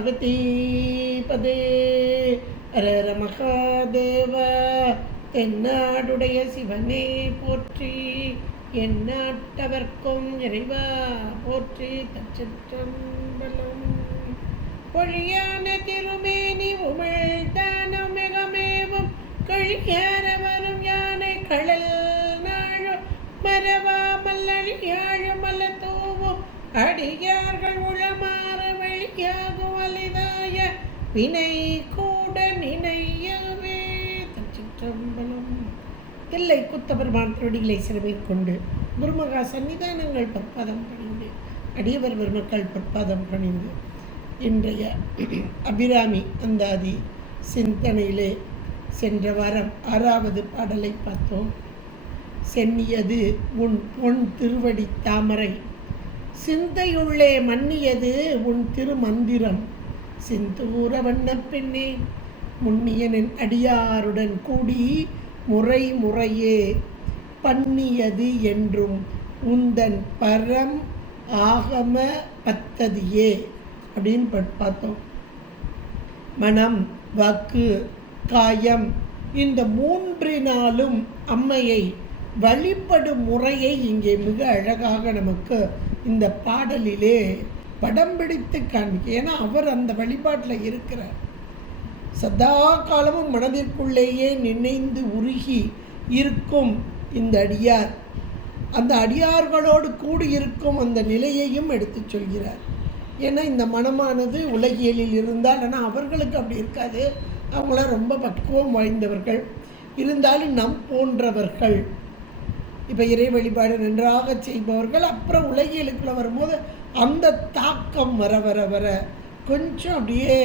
பார்வதி பதே ஹர மகாதேவ. தென்னாடுடைய சிவனே போற்றி, எந்நாட்டவர்க்கும் இறைவா போற்றி. தச்சிற்றம்பலம். பொழியான திருமேனி உமிழ்தானம் மிகமேவும் கழியார வரும் யானை கடல் நாழும் மரவா மல்லழியாழும் மல்ல தூவும் அடியார்கள் உளமாறு வழியாகும் வலிதாய வினை கூட நினையவே. தச்சிற்றம்பலம். தில்லை குத்தபெருமான் திருடிகளை சிறமேற்கொண்டு குருமகா சன்னிதானங்கள் பொற்பாதம் பணிந்து அடியவர் பெருமக்கள் பொற்பாதம் பணிந்து இன்றைய அபிராமி அந்தாதி சிந்தனையிலே சென்ற வாரம் 6வது பாடலை பார்த்தோம். சென்னியது உன் பொன் திருவடி தாமரை, சிந்தையுள்ளே மன்னியது உன் திருமந்திரம். சிந்தூர வண்ண பெண்ணே, முன்னியனின் அடியாருடன் கூடி முறை முறையே பண்ணியது என்றும் உந்தன் பரம் ஆகம பத்ததியே அப்படின்னு பார்த்தோம். மனம், வாக்கு, காயம் இந்த 3 அம்மையை வழிபடும் முறையை இங்கே மிக அழகாக நமக்கு இந்த பாடலிலே படம் பிடித்து காண்பிக்க. ஏன்னா அவர் அந்த வழிபாட்டில் இருக்கிறார். சதா காலமும் மனதிற்குள்ளேயே நினைந்து உருகி இருக்கும் இந்த அடியார், அந்த அடியார்களோடு கூடியிருக்கும் அந்த நிலையையும் எடுத்து சொல்கிறார். ஏன்னா இந்த மனமானது உலகியலில் இருந்தால், ஆனால் அவர்களுக்கு அப்படி இருக்காது. அவங்களாம் ரொம்ப பக்குவம் வாய்ந்தவர்கள். இருந்தாலும் நம் போன்றவர்கள், இப்போ இறை வழிபாடு நன்றாக செய்பவர்கள், அப்புறம் உலகியலுக்குள்ள வரும்போது அந்த தாக்கம் வர வர வர கொஞ்சம் அப்படியே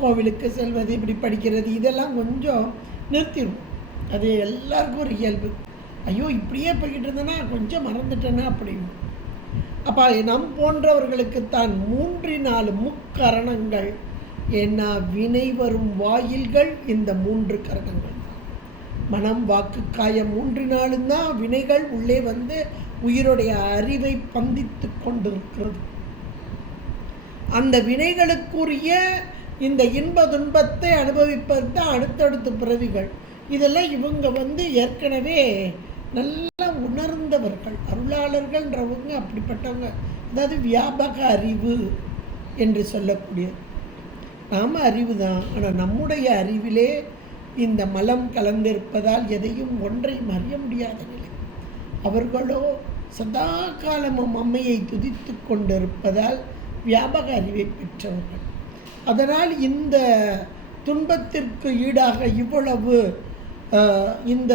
கோவிலுக்கு செல்வது, இப்படி படிக்கிறது, இதெல்லாம் கொஞ்சம் நிறுத்திடும். அது எல்லாருக்கும் ஒரு இயல்பு. ஐயோ இப்படியே போய்கிட்டு இருந்தேன்னா கொஞ்சம் மறந்துட்டேன்னா அப்படின்னு. அப்போ நம் போன்றவர்களுக்குத்தான் 3 முக்கரணங்கள். ஏன்னா வினை வரும் வாயில்கள் இந்த 3 கரணங்கள். மனம், வாக்கு, காயம் 3 தான் வினைகள் உள்ளே வந்து உயிருடைய அறிவை பந்தித்து கொண்டிருக்கிறது. அந்த வினைகளுக்குரிய இந்த இன்ப துன்பத்தை அனுபவிப்பது தான் அடுத்தடுத்த பிறவிகள். இதெல்லாம் இவங்க வந்து ஏற்கனவே நல்லா உணர்ந்தவர்கள், அருளாளர்கள்ன்றவங்க அப்படிப்பட்டவங்க. அதாவது வியாபக அறிவு என்று சொல்லக்கூடிய நாம அறிவு தான். ஆனால் நம்முடைய அறிவிலே இந்த மலம் கலந்திருப்பதால் எதையும் ஒன்றையும் அறிய முடியாத நிலை. அவர்களோ சதா காலமும் அம்மையை துதித்து கொண்டிருப்பதால் வியாபக அறிவை பெற்றவர்கள். அதனால் இந்த துன்பத்திற்கு ஈடாக இவ்வளவு, இந்த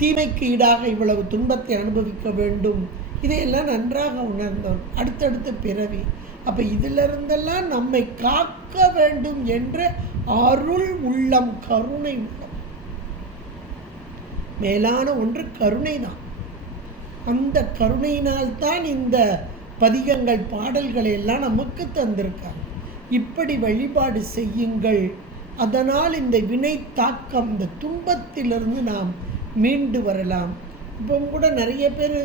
தீமைக்கு ஈடாக இவ்வளவு துன்பத்தை அனுபவிக்க வேண்டும், இதையெல்லாம் நன்றாக உணர்ந்தவர். அடுத்தடுத்த பிறவி. அப்போ இதிலிருந்தெல்லாம் நம்மை காக்க வேண்டும் என்ற அருள் உள்ளம், கருணை உள்ளம். மேலான ஒன்று கருணை தான். அந்த கருணையினால்தான் இந்த பதிகங்கள், பாடல்களை எல்லாம் நமக்கு தந்திருக்காங்க. இப்படி வழிபாடு செய்யுங்கள். அதனால் இந்த வினை தாக்கம், இந்த துன்பத்திலிருந்து நாம் மீண்டு வரலாம். இப்போ கூட நிறைய பேர்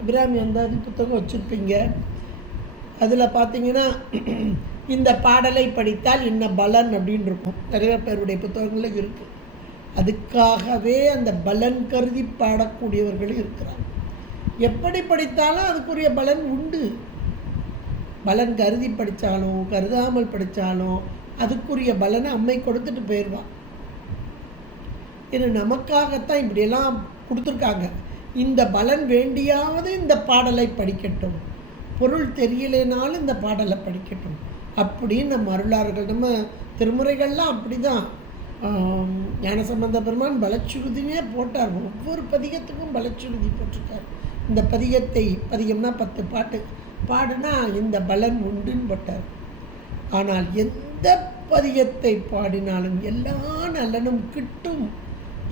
அபிராமி அந்தாதி புத்தகம் வச்சுருப்பீங்க. அதில் பார்த்தீங்கன்னா இந்த பாடலை படித்தால் இன்ன பலன் அப்படின்னு இருக்கும். நிறைய பேருடைய புத்தகங்களில் இருக்குது. அதுக்காகவே அந்த பலன் கருதி பாடக்கூடியவர்களும் இருக்கிறாங்க. எப்படி படித்தாலும் அதுக்குரிய பலன் உண்டு. பலன் கருதி படித்தாலும் கருதாமல் படித்தாலும் அதுக்குரிய பலனை அம்மை கொடுத்துட்டு போயிடுவான். இது நமக்காகத்தான் இப்படியெல்லாம் கொடுத்துருக்காங்க. இந்த பலன் வேண்டியாவது இந்த பாடலை படிக்கட்டும், பொருள் தெரியலைனாலும் இந்த பாடலை படிக்கட்டும் அப்படின்னு நம்ம அருளார்கள். நம்ம திருமுறைகள்லாம் அப்படி தான். ஞானசம்பந்த பெருமான் பலச்சுருதினே போட்டார். ஒவ்வொரு பதிகத்துக்கும் பலச்சுருதி போட்டிருக்கார். இந்த பதிகம்னா 10 பாட்டு பாடுனா இந்த பலன் உண்டுன்னு போட்டார். ஆனால் எந்த பதிகத்தை பாடினாலும் எல்லா நலனும் கிட்டும்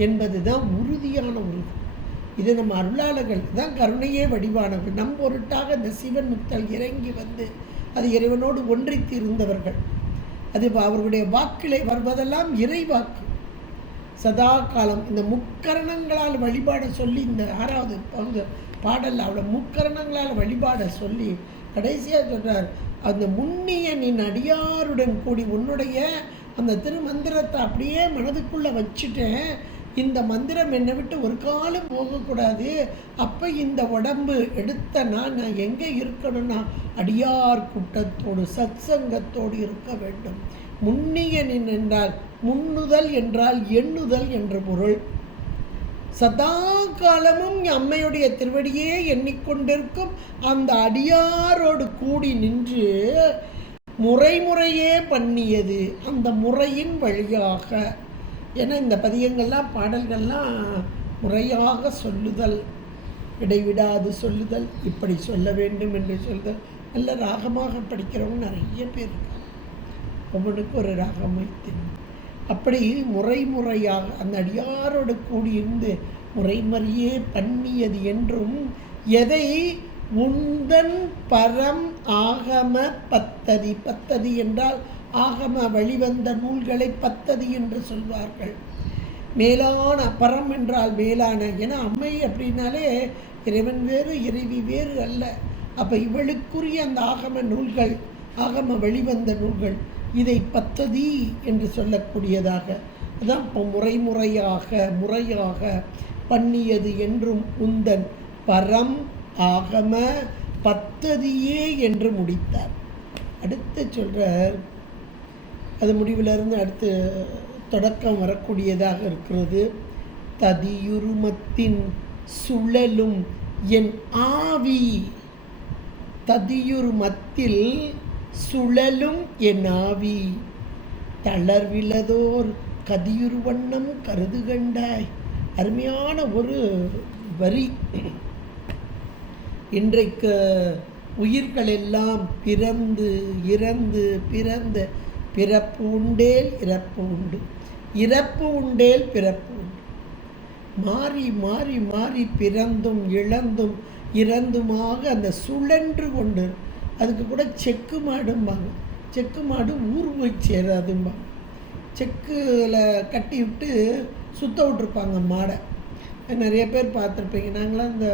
என்பது தான் உறுதியான உறுதி. இது நம்ம அருளாளர்கள் தான் கருணையே வடிவானவர்கள். நம் பொருட்டாக இந்த சிவன் முத்தல் இறங்கி வந்து அது இறைவனோடு ஒன்றித்து இருந்தவர்கள். அது அவர்களுடைய வாக்கிலே வருவதெல்லாம் இறை வாக்கு. சதா காலம் இந்த முக்கரணங்களால் வழிபாட சொல்லி, இந்த 6வது பாடலில் அவளை முக்கரணங்களால் வழிபாட சொல்லி கடைசியாக சொல்கிறார், அந்த முன்னிய நின் அடியாருடன் கூடி உன்னுடைய அந்த திருமந்திரத்தை அப்படியே மனதுக்குள்ளே வச்சுட்டேன். இந்த மந்திரம் என்னை விட்டு ஒரு காலம் போகக்கூடாது. அப்போ இந்த உடம்பு எடுத்த நான் எங்கே இருக்கணும்னா அடியார் கூட்டத்தோடு சத்சங்கத்தோடு இருக்க வேண்டும். முன்னிய நின் என்றால் முன்னுதல் என்றால் எண்ணுதல் என்ற பொருள். சதா காலமும் அம்மையுடைய திருவடியே எண்ணிக்கொண்டிருக்கும் அந்த அடியாரோடு கூடி நின்று முறைமுறையே பண்ணியது அந்த முறையின் வழியாக. ஏன்னா இந்த பதியங்கள்லாம் பாடல்கள்லாம் முறையாக சொல்லுதல், இடைவிடாது சொல்லுதல், இப்படி சொல்ல வேண்டும் என்று சொல்லுதல். நல்ல ராகமாக படிக்கிறவங்க நிறைய பேர் இருக்காங்க. ஒவ்வொன்றுக்கு ஒரு ராகம் வைத்து அப்படி முறைமுறையாக அந்த அடியாரோடு கூடியிருந்து முறைமுறையே பண்ணியது என்றும் எதை உந்தன் பரம் ஆகம பத்ததி. பத்ததி என்றால் ஆகம வழிவந்த நூல்களை பத்ததி என்று சொல்வார்கள். மேலான பரம் என்றால் மேலான. ஏன்னா அம்மை அப்படின்னாலே இறைவன் வேறு இறைவி வேறு அல்ல. அப்போ இவளுக்குரிய அந்த ஆகம நூல்கள், ஆகம வழிவந்த நூல்கள், இதை பத்ததி என்று சொல்லக்கூடியதாக. அதுதான் இப்போ முறையாக பண்ணியது என்றும் உந்தன் பரம் ஆகம பத்ததியே என்று முடித்தார். அடுத்து சொல்கிறார், அது முடிவிலிருந்து அடுத்து தொடக்கம் வரக்கூடியதாக இருக்கிறது. ததியுருமத்தின் சுழலும் என் ஆவி. ததியுருமத்தில் சுழலும் என் ஆவி தளர்விலதோர் கதியுரு வண்ணம் கருது கண்டாய். அருமையான ஒரு வரி. இன்றைக்கு உயிர்கள் எல்லாம் பிறந்து இறந்து பிறந்து பிறப்பு உண்டேல் இறப்பு உண்டு, இறப்பு உண்டேல் பிறப்பு உண்டு. மாறி மாறி மாறி பிறந்தும் இழந்தும் இறந்துமாக அந்த சுழன்று கொண்டு. அதுக்கு கூட செக்கு மாடும்பாங்க. செக்கு மாடு ஊர் போய் சேராதும்பாங்க. செக்கில் கட்டி விட்டு சுத்த விட்ருப்பாங்க மாடை. நிறைய பேர் பார்த்துருப்பீங்க. நாங்களாம் இந்த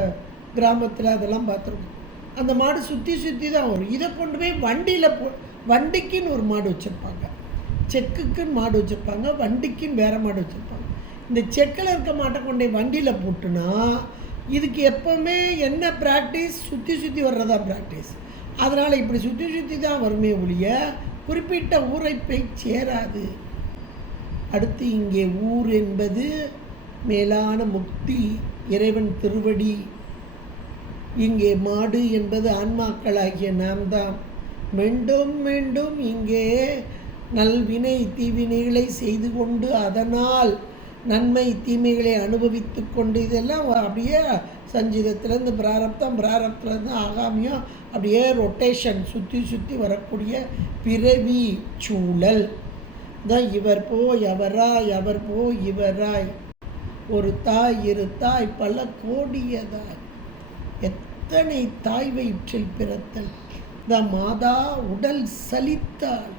கிராமத்தில் அதெல்லாம் பார்த்துருக்கோம். அந்த மாடு சுற்றி சுற்றி தான் வரும். இதை கொண்டு போய் வண்டியில் வண்டிக்குன்னு ஒரு மாடு வச்சுருப்பாங்க, செக்குக்குன்னு மாடு வச்சுருப்பாங்க, வண்டிக்குன்னு வேறு மாடு வச்சுருப்பாங்க. இந்த செக்கில் இருக்க மாட்டை கொண்டு வண்டியில் போட்டுனா இதுக்கு எப்போவுமே என்ன ப்ராக்டிஸ்? சுற்றி சுற்றி வர்றதான் ப்ராக்டிஸ். அதனால் இப்படி சுற்றி சுற்றி தான் வருமே ஒழிய குறிப்பிட்ட ஊரை போய் சேராது. அடுத்து இங்கே ஊர் என்பது மேலான முக்தி, இறைவன் திருவடி. இங்கே மாடு என்பது ஆன்மாக்களாகிய நாம் தான். மீண்டும் மீண்டும் இங்கே நல்வினை தீவினைகளை செய்து கொண்டு அதனால் நன்மை தீமைகளை அனுபவித்து கொண்டு இதெல்லாம் அப்படியே சஞ்சீதத்திலேருந்து பிராரப்திலேருந்து ஆகாமியம் அப்படியே ரொட்டேஷன் சுற்றி சுற்றி வரக்கூடிய பிறவி சூழல் தான். இவர் போய் அவராய், அவர் போய் இவராய், ஒரு தாய் இரு தாய் பல கோடியதாய், எத்தனை தாய் வயிற்றில் பிறத்தல் தான். மாதா உடல் சலித்தாள்,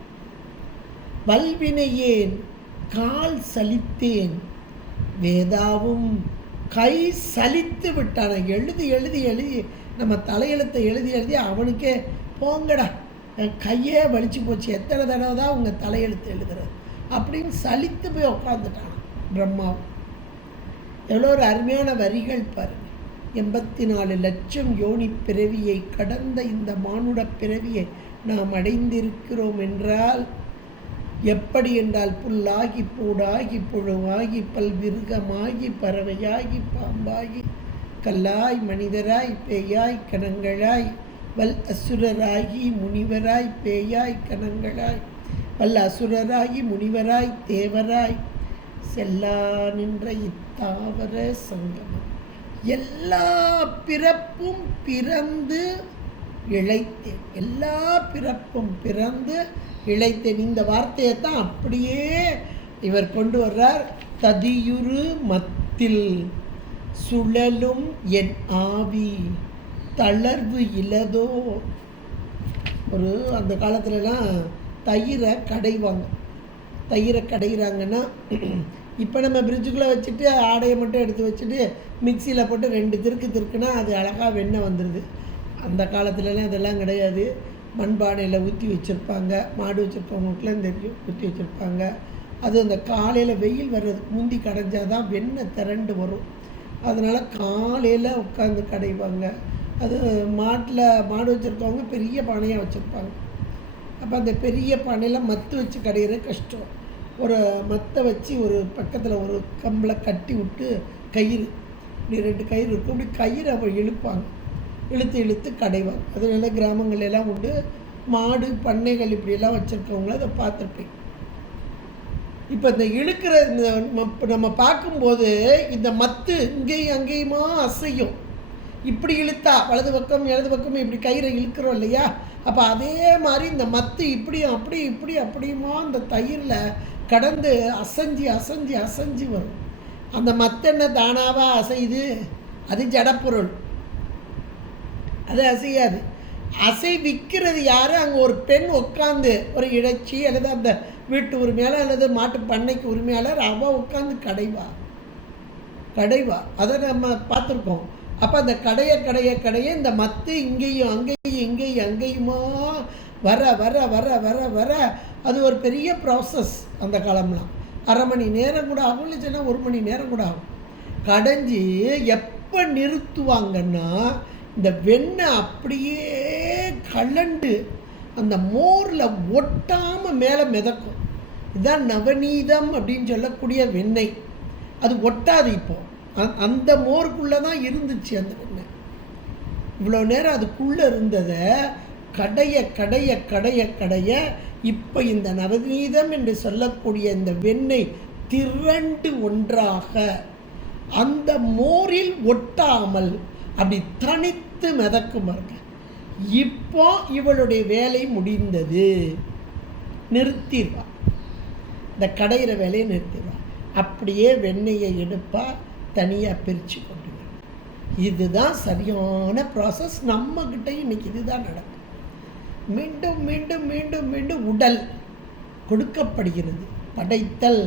வல்வினையேன் கால் சலித்தேன், வேதாவும் கை சலித்து விட்டான. எழுதி எழுதி எழுதி நம்ம தலையெழுத்தை எழுதி எழுதி அவனுக்கே போங்கடா கையே வலிச்சு போச்சு, எத்தனை தடவை தான் உங்கள் தலையெழுத்து எழுதுறது அப்படின்னு சலித்து போய் உட்காந்துட்டான் பிரம்மாவும். எவ்வளோ ஒரு அருமையான வரிகள் பாருங்கள். 84 லட்சம் யோனி பிறவியை கடந்த இந்த மானுட பிறவியை நாம் அடைந்திருக்கிறோம் என்றால் எப்படி என்றால் புல்லாகி பூடாகி புழுவாகி பல்விருகமாகி பறவையாகி பாம்பாகி கல்லாய் மனிதராய் பேயாய் கணங்களாய் வல் அசுரராகி முனிவராய் பேயாய் கணங்களாய் வல் அசுரராகி முனிவராய் தேவராய் செல்லா நின்ற இத்தாவர சங்கமம். எல்லா பிறப்பும் பிறந்து இழைத்தேன், எல்லா பிறப்பும் பிறந்து இழைத்தேன். இந்த வார்த்தையை தான் அப்படியே இவர் கொண்டு வர்றார். ததியுரு மத்தில் சுழலும் என் ஆவி தளர்வு இலதோ. ஒரு அந்த காலத்துலலாம் தயிரை கடைவாங்க. தயிரை கடைகிறாங்கன்னா இப்போ நம்ம ஃப்ரிட்ஜுக்குள்ளே வச்சுட்டு ஆடையை மட்டும் எடுத்து வச்சுட்டு மிக்சியில் போட்டு 2 திருக்குனா அது அழகாக வெண்ணெய் வந்துடுது. அந்த காலத்துலலாம் இதெல்லாம் கிடையாது. மண்பானையில் ஊற்றி வச்சுருப்பாங்க. மாடு வச்சுருக்கவங்களுக்குலாம் தெரியும், ஊற்றி வச்சுருப்பாங்க. அது அந்த காலையில் வெயில் வர்றதுக்கு முந்தி கடைஞ்சால் தான் வெண்ணெய் திரண்டு வரும். அதனால் காலையில் உட்காந்து கடைவாங்க. அது மாடு வச்சுருக்கவங்க பெரிய பானையாக வச்சுருப்பாங்க. அப்போ அந்த பெரிய பானையில் மத்து வச்சு கடையிறது கஷ்டம். ஒரு மத்தை வச்சு ஒரு பக்கத்தில் ஒரு கம்பில் கட்டி விட்டு கயிறு, இப்படி 2 கயிறு இருக்கும், இப்படி கயிறு அவள் இழுப்பாங்க. இழுத்து கடைவாங்க. அதனால கிராமங்கள்லாம் உண்டு. மாடு பண்ணைகள் இப்படியெல்லாம் வச்சுருக்கவங்கள அதை பார்த்துருப்பேன். இப்போ இந்த இழுக்கிற நம்ம பார்க்கும்போது இந்த மத்து இங்கேயும் அங்கேயுமா அசையும். இப்படி இழுத்தா வலது பக்கம் இடது பக்கம் இப்படி கயிறை இழுக்கிறோம் இல்லையா? அப்போ அதே மாதிரி இந்த மத்து இப்படியும் அப்படியுமா அந்த தயிரில் கடந்து அசைஞ்சு வரும். அந்த மத்து என்ன தானாவா அசையுது? அது ஜடப்பொருள், அது அசையாது. அசைவிக்கிறது யார்? அங்கே ஒரு பெண் உட்காந்து, ஒரு இறைச்சி அல்லது அந்த வீட்டு உரிமையாளர் அல்லது மாட்டு பண்ணைக்கு உரிமையாளர், அவள் உட்காந்து கடைவா. அதை நம்ம பார்த்துருக்கோம். அப்போ அந்த கடைய இந்த மத்து இங்கேயும் அங்கேயுமா வர அது ஒரு பெரிய ப்ராசஸ். அந்த காலம்லாம் 1/2 மணி நேரம் கூட ஆகும், இல்லைன்னா 1 மணி நேரம் கூட ஆகும். கடைஞ்சி எப்போ நிறுத்துவாங்கன்னா, இந்த வெண்ணெய் அப்படியே கலண்டு அந்த மோரில் ஒட்டாமல் மேலே மிதக்கும். இதுதான் நவநீதம் அப்படின்னு சொல்லக்கூடிய வெண்ணெய். அது ஒட்டாது. இப்போது அந்த மோருக்குள்ளே தான் இருந்துச்சு அந்த வெண்ணெய். இவ்வளோ நேரம் அதுக்குள்ளே இருந்ததை கடைய இப்போ இந்த நவநீதம் என்று சொல்லக்கூடிய இந்த வெண்ணெய் திரண்டு ஒன்றாக அந்த மோரில் ஒட்டாமல் அப்படி தனித்து மிதக்கும். இப்போ இவளுடைய வேலை முடிந்தது, நிறுத்திடுவா. இந்த கடையிற வேலையை நிறுத்திடுவா. அப்படியே வெண்ணெயை எடுப்பா, தனியாக பிரித்து கொண்டு வரும். இதுதான் சரியான ப்ராசஸ். நம்மக்கிட்ட இன்னைக்கு இதுதான் நடக்கும். மீண்டும் உடல் கொடுக்கப்படுகிறது. படைத்தல்,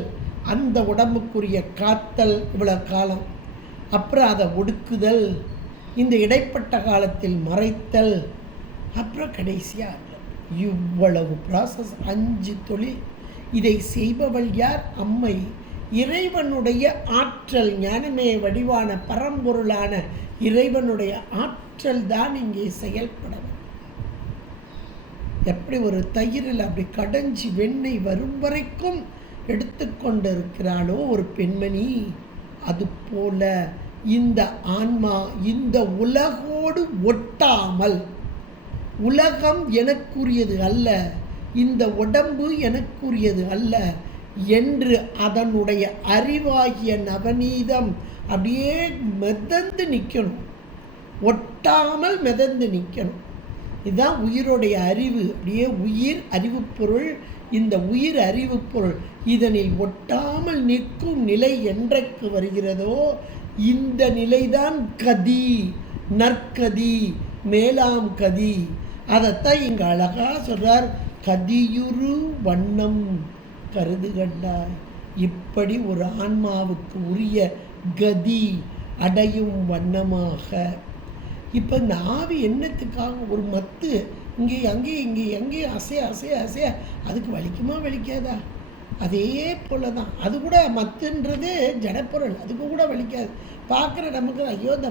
அந்த உடம்புக்குரிய காத்தல் இவ்வளோ காலம், அப்புறம் அதை ஒடுக்குதல், இந்த இடைப்பட்ட காலத்தில் மறைத்தல், அப்புறம் கடைசியாக இவ்வளவு ப்ராசஸ். 5 தொழில். இதை செய்பவள் யார்? அம்மை. இறைவனுடைய ஆற்றல், ஞானமே வடிவான பரம்பொருளான இறைவனுடைய ஆற்றல் தான் இங்கே செயல்பட. எப்படி ஒரு தயிரில் அப்படி கடைஞ்சி வெண்ணெய் வரும் வரைக்கும் எடுத்துக்கொண்டு இருக்கிறாளோ ஒரு பெண்மணி, அதுபோல இந்த ஆன்மா இந்த உலகோடு ஒட்டாமல், உலகம் எனக்குரியது அல்ல, இந்த உடம்பு எனக்குரியது அல்ல என்று அதனுடைய அறிவாகிய நவநீதம் அப்படியே மிதந்து நிற்கணும். ஒட்டாமல் மிதந்து நிற்கணும். இதுதான் உயிருடைய அறிவு. அப்படியே உயிர் அறிவு பொருள். இந்த உயிர் அறிவு பொருள் இதனில் ஒட்டாமல் நிற்கும் நிலை என்றைக்கு வருகிறதோ, இந்த நிலைதான் கதி, நற்கதி, மேலாம் கதி. அதைத்தான் இங்கே அழகா சொல்றார். கதியுரு வண்ணம் கருது கண்டாய். இப்படி ஒரு ஆன்மாவுக்கு உரிய கதி அடையும் வண்ணமாக. இப்போ இந்த ஆவி என்னத்துக்காக? ஒரு மத்து இங்கேயும் அசைய அதுக்கு வலிக்குமா வலிக்காதா? அதே போல தான் அது கூட. மத்துன்றது ஜடப்பொருள், அதுக்கு கூட வலிக்காது. பார்க்குற நமக்கு ஐயோ இந்த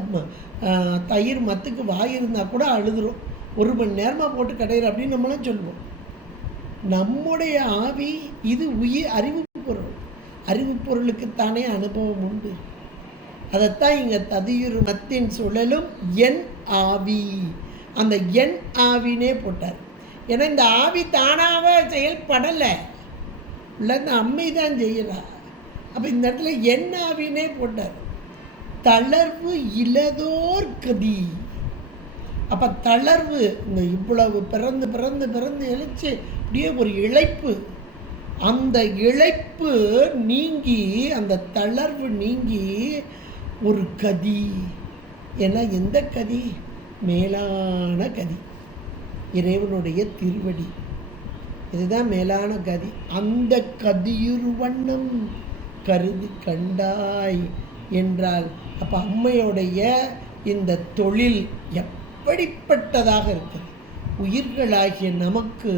தயிர் மத்துக்கு வாய் இருந்தால் கூட அழுதுரும். 1 மணி நேரமாக போட்டு கடையிற அப்படின்னு நம்மளாம் சொல்லுவோம். நம்முடைய ஆவி இது உயிர் அறிவு பொருள். அறிவு பொருளுக்குத்தானே அனுபவம் உண்டு. அதைத்தான் இங்கே ததியுரு மத்தின் சுழலும் என் ஆவி, அந்த என் ஆவினே போட்டார். ஏன்னா இந்த ஆவி தானாக செயல்படலை, இல்லை இந்த அம்மை தான் செய்கிறா. அப்போ இந்த இடத்துல என் ஆவினே போட்டார். தளர்வு இலதோர் கதி. அப்போ தளர்வு, இந்த இவ்வளவு பிறந்து எழுச்சி அப்படியே ஒரு இழைப்பு, அந்த இழைப்பு நீங்கி, அந்த தளர்வு நீங்கி ஒரு கதி. ஏன்னா எந்த கதி? மேலான கதி, இறைவனுடைய திருவடி. இதுதான் மேலான கதி. அந்த கதியுரு வண்ணம் கருது கண்டாய் என்றால், அப்போ அம்மையுடைய இந்த தொழில் அப்படிப்பட்டதாக இருக்கிறது. உயிர்களாகிய நமக்கு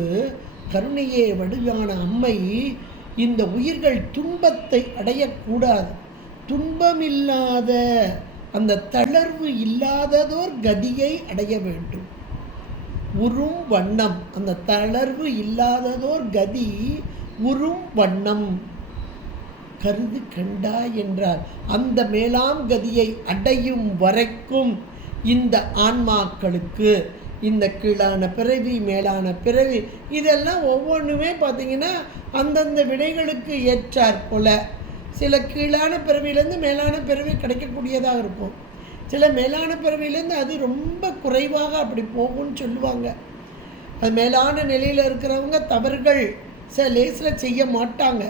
கருணையே வடிவான அம்மை இந்த உயிர்கள் துன்பத்தை அடையக்கூடாது, துன்பமில்லாத அந்த தளர்வு இல்லாததோர் கதியை அடைய வேண்டும். உறும் வண்ணம், அந்த தளர்வு இல்லாததோர் கதி உறும் வண்ணம் கருது கண்டாய் என்றார். அந்த மேலாம் கதியை அடையும் வரைக்கும் இந்த ஆன்மாக்களுக்கு இந்த கீழான பிறவி மேலான பிறவி இதெல்லாம் ஒவ்வொன்றுமே பார்த்திங்கன்னா அந்தந்த வினைகளுக்கு ஏற்றாற் போல சில கீழான பிறவியிலேருந்து மேலான பிறவி கிடைக்கக்கூடியதாக இருக்கும். சில மேலான பிறவியிலேருந்து அது ரொம்ப குறைவாக அப்படி போகும்னு சொல்லுவாங்க. அது மேலான நிலையில் இருக்கிறவங்க தவறுகள் சில லேசில் செய்ய மாட்டாங்க.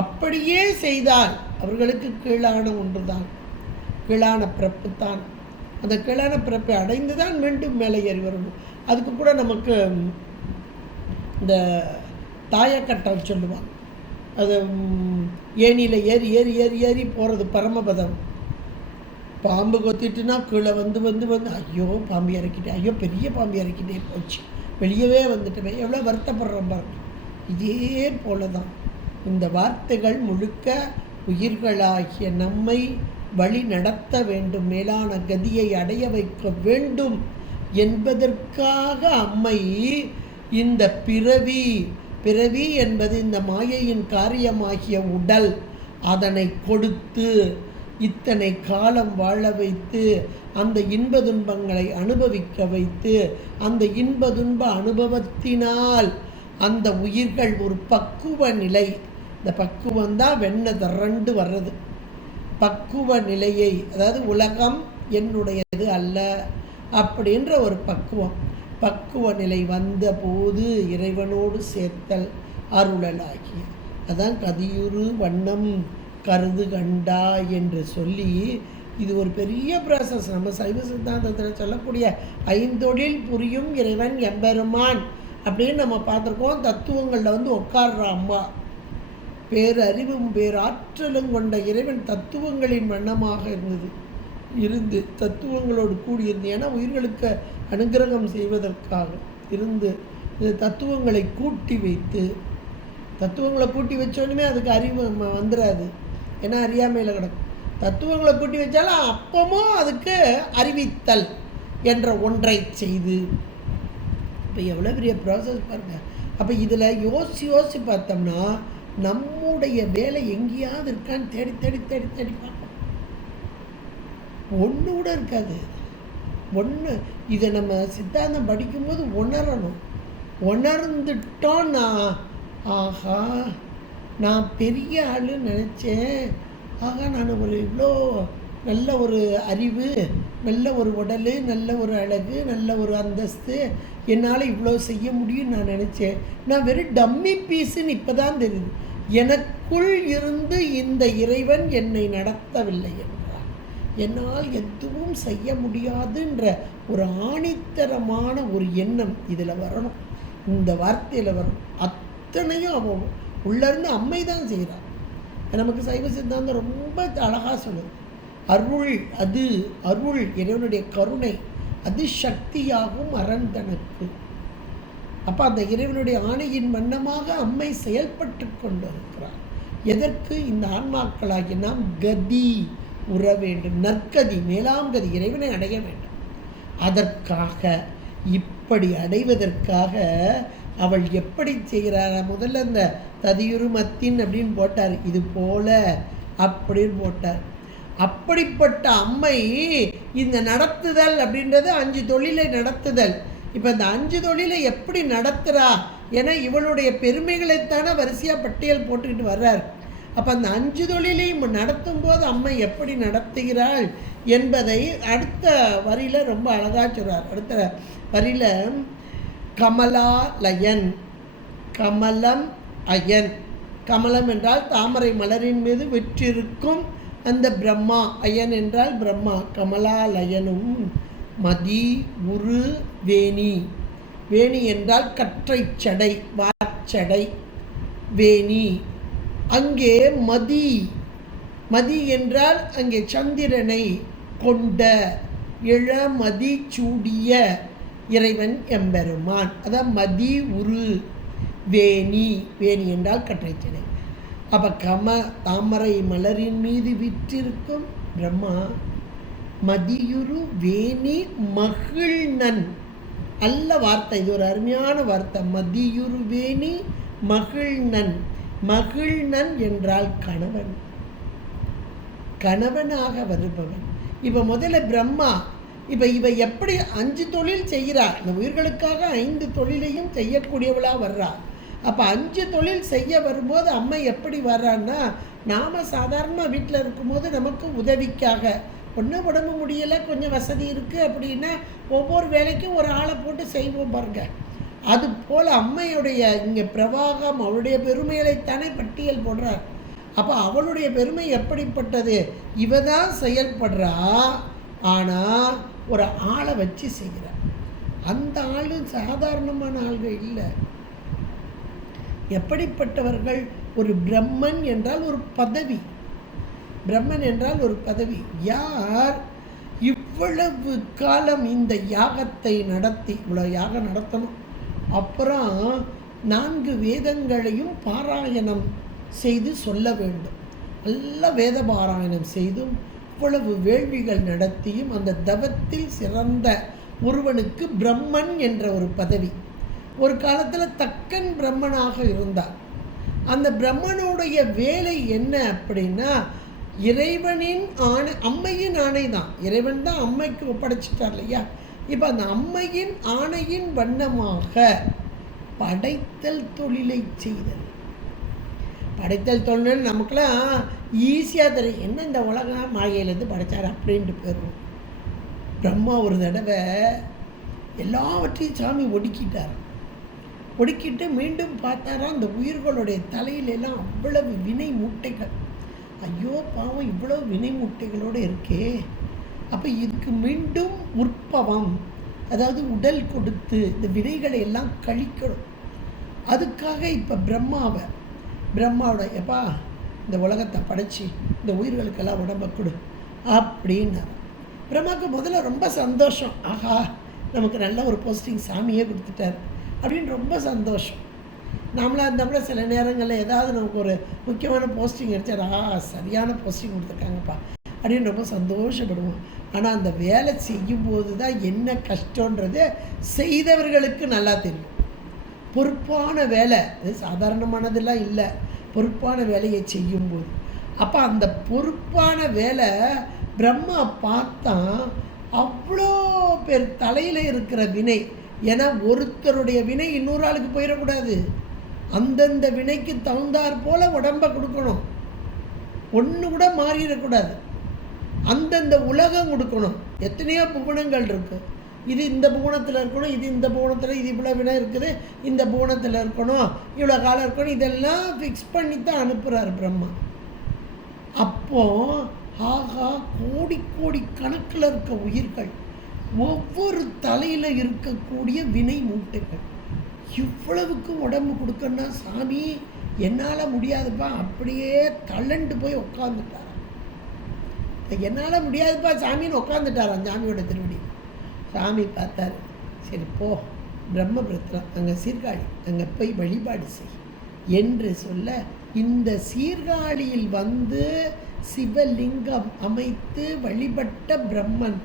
அப்படியே செய்தால் அவர்களுக்கு கீழான ஒன்று தான், கீழான பிறப்பு தான். அந்த கீழான பிறப்பை அடைந்து தான் மீண்டும் மேலே ஏறி வரணும். அதுக்கு கூட நமக்கு இந்த தாயக்கட்டம் சொல்லுவாங்க. அது ஏனியில் ஏறி ஏறி ஏறி ஏறி போகிறது பரமபதம். பாம்பு கொத்திட்டுனா கீழே வந்து வந்து வந்து ஐயோ பாம்பு இறக்கிட்டேன், ஐயோ பெரிய பாம்பு இறக்கிட்டே போச்சு, வெளியவே வந்துட்டுமே, எவ்வளோ வருத்தப்படுறோம் பாருங்க. இதே போல தான் இந்த வார்த்தைகள் முழுக்க உயிர்களாகிய நம்மை வழி நடத்த வேண்டும், மேலான கதியை அடைய வைக்க வேண்டும் என்பதற்காக அம்மை இந்த பிறவி என்பது இந்த மாயையின் காரியமாகிய உடல், அதனை கொடுத்து இத்தனை காலம் வாழ வைத்து அந்த இன்ப துன்பங்களை அனுபவிக்க வைத்து அந்த இன்ப துன்ப அனுபவத்தினால் அந்த உயிர்கள் ஒரு பக்குவ நிலை, இந்த பக்குவம் தான் வெண்ணெய் திரண்டு வர்றது, பக்குவ நிலையை, அதாவது உலகம் என்னுடையது அல்ல அப்படின்ற ஒரு பக்குவ நிலை வந்த போது இறைவனோடு சேர்த்தல் அருளலாகி, அதான் கதியுறு வண்ணம் கருது கண்டா என்று சொல்லி இது ஒரு பெரிய ப்ராசஸ். நம்ம சைவ சித்தாந்தத்தில் சொல்லக்கூடிய ஐந்தொழில் புரியும் இறைவன் எம்பெருமான் அப்படின்னு நம்ம பார்த்துருக்கோம். தத்துவங்களில் உட்கார்ற அம்மா பேரறிவும் பேராற்றலும் கொண்ட இறைவன் தத்துவங்களின் வண்ணமாக இருந்து தத்துவங்களோடு கூடியிருந்து, ஏன்னா உயிர்களுக்கு அனுகிரகம் செய்வதற்காக இருந்து தத்துவங்களை கூட்டி வைத்து, தத்துவங்களை கூட்டி வச்சோன்னுமே அதுக்கு அறிவு வந்துடாது, ஏன்னா அறியாமையில் கிடக்கும். தத்துவங்களை கூட்டி வச்சாலும் அப்பமும் அதுக்கு அறிவித்தல் என்ற ஒன்றை செய்து, இப்போ எவ்வளோ பெரிய ப்ராசஸ் பாருங்கள். அப்போ இதில் யோசி பார்த்தோம்னா நம்முடைய வேலை எங்கேயாவது இருக்கான்னு தேடி தேடி தேடி தேடி பார்ப்போம். ஒன்று கூட இருக்காது. இதை நம்ம சித்தாந்தம் படிக்கும்போது உணரணும். உணர்ந்துட்டோன்னா ஆஹா நான் பெரிய ஆளுன்னு நினச்சேன், ஆகா நான் ஒரு இவ்வளோ நல்ல ஒரு அறிவு, நல்ல ஒரு உடல், நல்ல ஒரு அழகு, நல்ல ஒரு அந்தஸ்து, என்னால் இவ்வளோ செய்ய முடியும்னு நான் நினச்சேன். நான் வெறும் டம்மி பீஸுன்னு இப்போ தான் தெரியுது. எனக்குள் இருந்து இந்த இறைவன் என்னை நடத்தவில்லை என்றார். என்னால் எதுவும் செய்ய முடியாதுன்ற ஒரு ஆணித்தரமான ஒரு எண்ணம் இதில் வரணும், இந்த வார்த்தையில் வரணும். அத்தனையும் அவன் உள்ளேருந்து அம்மை தான் செய்கிறார். நமக்கு சைவ சித்தாந்தம் ரொம்ப அழகாக சொல்லுது. அருள் இறைவனுடைய கருணை, அது சக்தியாகும் அரந்தனுக்கு. அப்போ அந்த இறைவனுடைய ஆணையின் வண்ணமாக அம்மை செயல்பட்டு கொண்டு இருக்கிறார். எதற்கு? இந்த ஆன்மாக்களாகி நாம் கதி உற வேண்டும், நற்கதி, மேலாம் கதி, இறைவனை அடைய வேண்டும். அதற்காக, இப்படி அடைவதற்காக அவள் எப்படி செய்கிறார்? முதல்ல இந்த ததியுரு மத்தின் அப்படின்னு போட்டார், இது போல அப்படின்னு போட்டார். அப்படிப்பட்ட அம்மை இந்த நடத்துதல் அப்படின்றது 5 தொழிலை நடத்துதல். இப்போ இந்த 5 தொழிலை எப்படி நடத்துகிறா? ஏன்னா இவளுடைய பெருமைகளைத்தானே வரிசையாக பட்டியல் போட்டுக்கிட்டு வர்றார். அப்போ அந்த 5 தொழிலையும் நடத்தும் போது அம்மை எப்படி நடத்துகிறாள் என்பதை அடுத்த வரியில் ரொம்ப அழகாக சொல்கிறார். அடுத்த வரியில் கமலாலயன், கமலம் அயன், கமலம் என்றால் தாமரை மலரின் மீது விற்றிருக்கும் அந்த பிரம்மா, அயன் என்றால் பிரம்மா, கமலாலயனும் மதி உரு வேணி, வேணி என்றால் கற்றை சடை, வாச்சடை வேணி. அங்கே மதி, மதி என்றால் அங்கே சந்திரனை கொண்ட இளமதி சூடிய இறைவன் எம்பெருமான். அதான் மதி உரு வேணி, வேணி என்றால் கற்றைச்சிலை. அப்போ தாமரை மலரின் மீது விற்றிருக்கும் பிரம்மா மதியுரு வேணி மகிழ்நன். நல்ல வார்த்தை, இது ஒரு அருமையான வார்த்தை. மதியுரு வேணி மகிழ்நன். மகிழ்நன் என்றால் கணவன், கணவனாக வருபவன். இப்போ முதல்ல பிரம்மா இவ எப்படி 5 தொழில் செய்கிறார், இந்த உயிர்களுக்காக 5 தொழிலையும் செய்யக்கூடியவளாக வர்றா. அப்போ 5 தொழில் செய்ய வரும்போது அம்மை எப்படி வர்றான்னா, நாம் சாதாரணமாக வீட்டில் இருக்கும்போது நமக்கு உதவிக்காக ஒன்றும் உடம்பு முடியலை, கொஞ்சம் வசதி இருக்குது அப்படின்னா ஒவ்வொரு வேலைக்கும் ஒரு ஆளை போட்டு செய்வோம் பாருங்க. அது போல் அம்மையுடைய இங்கே பிரவாகம் அவளுடைய பெருமைகளைத்தானே பட்டியல் போடுறார். அப்போ அவளுடைய பெருமை எப்படிப்பட்டது, இவ தான் செயல்படுறா, ஆனால் ஒரு ஆளை வச்சு செய்கிறார். அந்த ஆளு சாதாரணமான ஆள்கள் இல்லை. எப்படிப்பட்டவர்கள், ஒரு பிரம்மன் என்றால் ஒரு பதவி, பிரம்மன் என்றால் ஒரு பதவி. யார் இவ்வளவு காலம் இந்த யாகத்தை நடத்தி, இவ்வளவு யாகம் நடத்தணும், அப்புறம் 4 வேதங்களையும் பாராயணம் செய்து சொல்ல வேண்டும். நல்ல வேத பாராயணம் செய்தும் இவ்வளவு வேள்விகள் நடத்தியும் அந்த தவத்தில் சிறந்த ஒருவனுக்கு பிரம்மன் என்ற ஒரு பதவி. ஒரு காலத்தில் தக்கன் பிரம்மனாக இருந்தார். அந்த பிரம்மனுடைய வேலை என்ன அப்படின்னா, இறைவனின் ஆணை, அம்மையின் ஆணை தான், இறைவன் தான் அம்மைக்கு ஒப்படைச்சிட்டார் இல்லையா. இப்போ அந்த அம்மையின் ஆணையின் வண்ணமாக படைத்தல் தொழிலை செய்தல். படைத்தல் தொழில் நமக்குலாம் ஈஸியாக தெரியும், என்ன இந்த உலகம் மாயையிலேருந்து படைத்தார் அப்படின்ட்டு போயிடுவோம். பிரம்மா ஒரு தடவை எல்லாவற்றையும் சாமி ஒடுக்கிட்டார். ஒடுக்கிட்டு மீண்டும் பார்த்தாரா, அந்த உயிர்களுடைய தலையிலெல்லாம் அவ்வளவு வினை மூட்டைகள். ஐயோ பாவம், இவ்வளவு வினை மூட்டைகளோடு இருக்கே. அப்போ இதுக்கு மீண்டும் உற்பவம், அதாவது உடல் கொடுத்து இந்த வினைகளை எல்லாம் கழிக்கணும். அதுக்காக இப்போ பிரம்மாவோட எப்பா இந்த உலகத்தை படைச்சி இந்த உயிர்களுக்கெல்லாம் உடம்பை கொடு அப்படின்னாரு. பிரம்மாவுக்கு முதல்ல ரொம்ப சந்தோஷம், ஆஹா நமக்கு நல்ல ஒரு போஸ்டிங் சாமியே கொடுத்துட்டார் அப்படின்னு ரொம்ப சந்தோஷம். நாமளாக இருந்தால் சில நேரங்களில் ஏதாவது நமக்கு ஒரு முக்கியமான போஸ்டிங் கிடைச்சா, சரியான போஸ்டிங் கொடுத்துருக்காங்கப்பா அப்படின்னு ரொம்ப சந்தோஷப்படுவோம். ஆனால் அந்த வேலை செய்யும்போது தான் என்ன கஷ்டன்றது செய்தவர்களுக்கு நல்லா தெரியும். பொறுப்பான வேலை, அது சாதாரணமானதெல்லாம் இல்லை, பொறுப்பான வேலையை செய்யும்போது. அப்போ அந்த பொறுப்பான வேலை பிரம்மா பார்த்தா அவ்வளோ பேர் தலையில் இருக்கிற வினை. ஏன்னா ஒருத்தருடைய வினை இன்னொரு ஆளுக்கு போயிடக்கூடாது. அந்தந்த வினைக்கு தகுந்தாற் போல் உடம்பை கொடுக்கணும், ஒன்று கூட மாறிடக்கூடாது. அந்தந்த உலகம் கொடுக்கணும். எத்தனையோ புவனங்கள் இருக்குது, இது இந்த புவனத்தில் இருக்கணும், இது இந்த புவனத்தில், இது இவ்வளோ வினை இருக்குது, இந்த புவனத்தில் இருக்கணும், இவ்வளோ காலம் இருக்கணும், இதெல்லாம் ஃபிக்ஸ் பண்ணி தான் அனுப்புகிறார் பிரம்மா. அப்போது ஆகா, கோடி கோடி கணக்கில் இருக்க உயிர்கள், ஒவ்வொரு தலையில் இருக்கக்கூடிய வினை மூட்டைகள், இவ்வளவுக்கு உடம்பு கொடுக்கணும்னா சாமி என்னால் முடியாதுப்பா அப்படியே தள்ளண்டு போய் உட்காந்துட்டாராம். என்னால் முடியாதுப்பா சாமின்னு உட்காந்துட்டாராம் சாமியோட திருவடி. சாமி பார்த்தார், சரி போ பிரம்மபுரத்தில் அங்கே சீர்காழி, அங்கே போய் வழிபாடு செய் என்று சொல்ல, இந்த சீர்காழியில் வந்து சிவலிங்கம் அமைத்து வழிபட்ட பிரம்மன்.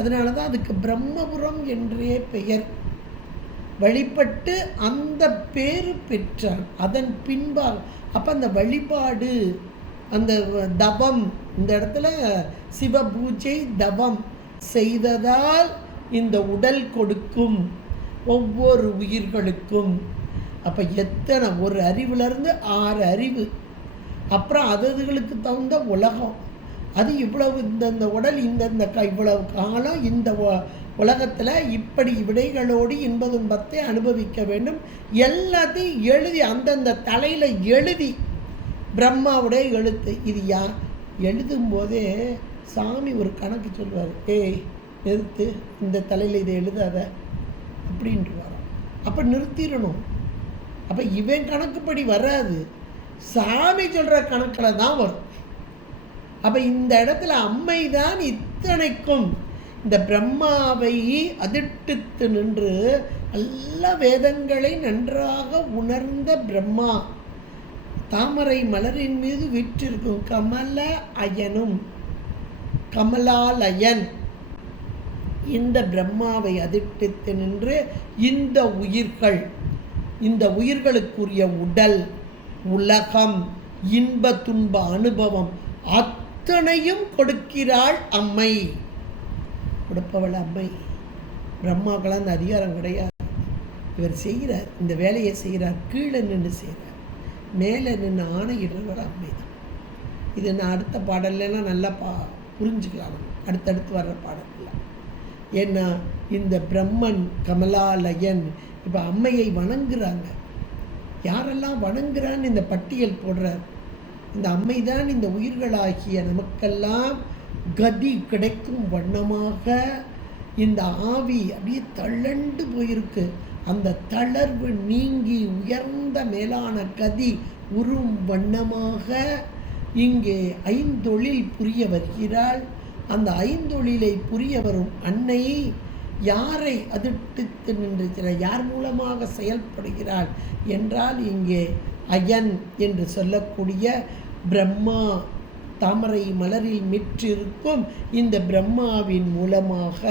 அதனால தான் அதுக்கு பிரம்மபுரம் என்றே பெயர். வழிபட்டு அந்த பேரு பெற்றான். அதன் பின்பாக அப்போ அந்த வழிபாடு, அந்த தவம், இந்த இடத்துல சிவ பூஜை தவம் செய்ததால் இந்த உடல் கொடுக்கும் ஒவ்வொரு உயிர்களுக்கும். அப்போ எத்தனை, ஒரு அறிவுலேருந்து 6 அறிவு, அப்புறம் அதுகளுக்கு தகுந்த உலகம். அது இவ்வளவு, இந்தந்த உடல் இந்தந்த இவ்வளவு காலம் இந்த உலகத்தில் இப்படி விடைகளோடு இன்ப துன்பத்தை அனுபவிக்க வேண்டும். எல்லாத்தையும் எழுதி அந்தந்த தலையில் எழுதி, பிரம்மாவுடைய எழுத்து இது எழுதும்போதே சாமி ஒரு கணக்கு சொல்வார், ஏய் நிறுத்து, இந்த தலையில் இதை எழுதாத அப்படின்ட்டு வரோம். அப்போ நிறுத்திடணும். அப்போ இவன் கணக்குப்படி வராது, சாமி சொல்கிற கணக்கில் தான் வரும். அப்போ இந்த இடத்துல அம்மை தான் இத்தனைக்கும் இந்த பிரம்மாவை அதிர்ஷ்டித்து நின்று எல்லா வேதங்களை நன்றாக உணர்ந்த பிரம்மா தாமரை மலரின் மீது விற்றிருக்கும் கமல அயனும் கமலாலயன் இந்த பிரம்மாவை அதிர்ஷ்டித்து நின்று இந்த உயிர்களுக்குரிய உடல், உலகம், இன்ப துன்ப அனுபவம் அத்தனையும் கொடுக்கிறாள் அம்மை. கொடுப்பவள் அம்மை. பிரம்மாக்கெல்லாம் அந்த அதிகாரம் கிடையாது. இவர் செய்கிறார், இந்த வேலையை செய்கிறார், கீழே நின்று செய்கிறார், மேலே நின்று ஆணையிடுறவர் அம்மை தான். இது நான் அடுத்த பாடல்லாம் நல்லா புரிஞ்சுக்கலாம், அடுத்தடுத்து வர்ற பாடல்ல. ஏன்னா இந்த பிரம்மன் கமலாலயன் இப்போ அம்மையை வணங்குறாங்க. யாரெல்லாம் வணங்குறான்னு இந்த பட்டியல் போடுறார். இந்த அம்மை தான் இந்த உயிர்களாகிய நமக்கெல்லாம் கதி கிடைக்கும் வண்ணமாக இந்த ஆவி அப்படியே தளண்டு போயிருக்கு. அந்த தளர்வு நீங்கி உயர்ந்த மேலான கதி உறும் வண்ணமாக இங்கே ஐந்தொழில் புரிய வருகிறாள். அந்த ஐந்தொழிலை புரிய வரும் அன்னை யாரை அதிர்ஷ்டித்து நின்றிருக்கிறார், யார் மூலமாக செயல்படுகிறாள் என்றால் இங்கே அயன் என்று சொல்லக்கூடிய பிரம்மா தாமரை மலரில் மிற்றிருக்கும் இந்த பிரம்மாவின் மூலமாக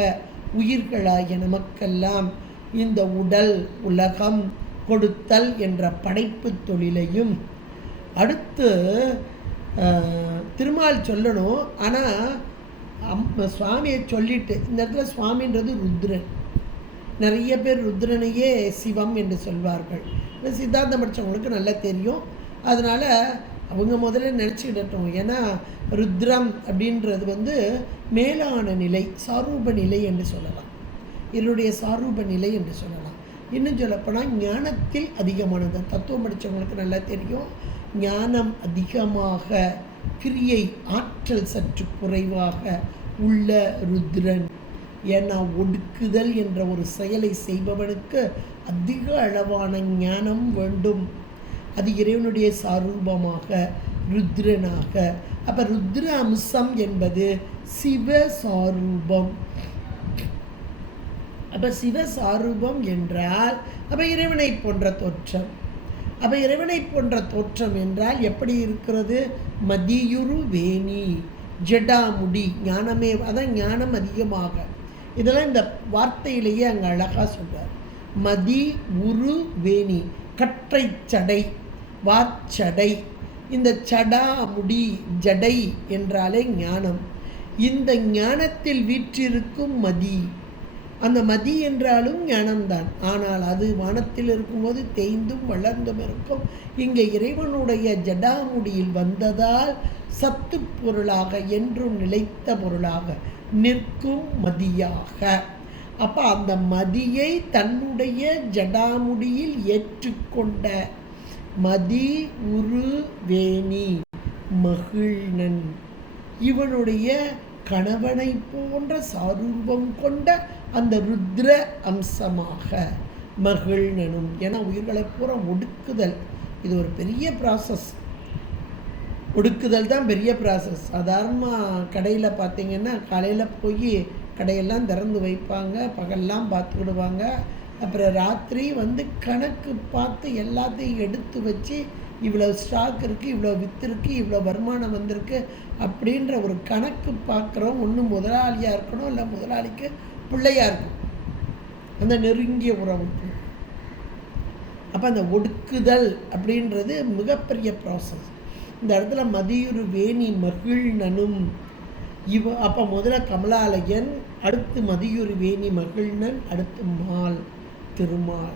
உயிர்களாகிய நமக்கெல்லாம் இந்த உடல், உலகம் கொடுத்தல் என்ற படைப்பு தொழிலையும் அடுத்து திருமால் சொல்லணும். ஆனால் சுவாமியை சொல்லிட்டு இந்த இடத்துல சுவாமின்றது ருத்ரன். நிறைய பேர் ருத்ரனையே சிவம் என்று சொல்வார்கள். சித்தாந்தம் படித்தவங்களுக்கு நல்லா தெரியும். அதனால் அவங்க முதல்ல நினச்சிக்கிட்டோம். ஏன்னா ருத்ரம் அப்படின்றது மேலான நிலை, சாரூப நிலை என்று சொல்லலாம், இதனுடைய சாரூப நிலை என்று சொல்லலாம். இன்னும் சொல்லப்போனால் ஞானத்தில் அதிகமானது. தத்துவம் படித்தவங்களுக்கு நல்லா தெரியும். ஞானம் அதிகமாக, கிரியை ஆற்றல் சற்று குறைவாக உள்ள ருத்ரன். ஏன்னா ஒடுக்குதல் என்ற ஒரு செயலை செய்பவனுக்கு அதிக அளவான ஞானம் வேண்டும். அது இறைவனுடைய சாரூபமாக ருத்ரனாக. அப்போ ருத்ர அம்சம் என்பது சிவசாரூபம். அப்போ சிவசாரூபம் என்றால் அப்போ இறைவனை போன்ற தோற்றம். அப்போ இறைவனை போன்ற தோற்றம் என்றால் எப்படி இருக்கிறது? மதியுரு வேணி, ஜடாமுடி, ஞானமே, அதான் ஞானம் அதிகமாக. இதெல்லாம் இந்த வார்த்தையிலேயே அங்கே அழகாக சொல்கிறார். மதி உரு வேணி, கற்றை சடை, வார்ச்சடை. இந்த சடாமுடி, ஜடை என்றாலே ஞானம். இந்த ஞானத்தில் வீற்றிருக்கும் மதி. அந்த மதி என்றாலும் ஞானம்தான். ஆனால் அது வானத்தில் இருக்கும்போது தேய்ந்தும் வளர்ந்தும் இருக்கும். இங்கே இறைவனுடைய ஜடாமுடியில் வந்ததால் சத்து பொருளாக என்றும் நிலைத்த பொருளாக நிற்கும் மதியாக. அப்போ அந்த மதியை தன்னுடைய ஜடாமுடியில் ஏற்றுக்கொண்ட மதி உரு வேணி மகிழ்நன், இவனுடைய கணவனை போன்ற சாரூபம் கொண்ட அந்த ருத்ர அம்சமாக மகிழ்நனும். ஏன்னா உயிர்களை பூரா ஒடுக்குதல், இது ஒரு பெரிய ப்ராசஸ். ஒடுக்குதல் தான் பெரிய ப்ராசஸ். சாதாரணமாக கடையில் பார்த்திங்கன்னா காலையில் போய் கடையெல்லாம் திறந்து வைப்பாங்க, பகல்லாம் பார்த்துக்கிடுவாங்க. அப்புறம் ராத்திரி கணக்கு பார்த்து எல்லாத்தையும் எடுத்து வச்சு இவ்வளோ ஸ்டாக் இருக்குது, இவ்வளோ விற்று இருக்குது, இவ்வளோ வருமானம் வந்திருக்கு அப்படின்ற ஒரு கணக்கு பார்க்குறோம். ஒன்று முதலாளியாக இருக்கணும், இல்லை முதலாளிக்கு பிள்ளையாக இருக்கும், அந்த நெருங்கிய உறவுக்கு. அப்போ அந்த ஒடுக்குதல் அப்படின்றது மிகப்பெரிய ப்ராசஸ். இந்த இடத்துல மதியுரு வேணி மகிழ்நனும் அப்போ முதல்ல கமலாலயன், அடுத்து மதியுரு வேணி மகிழ்நன், அடுத்து மால், திருமால்.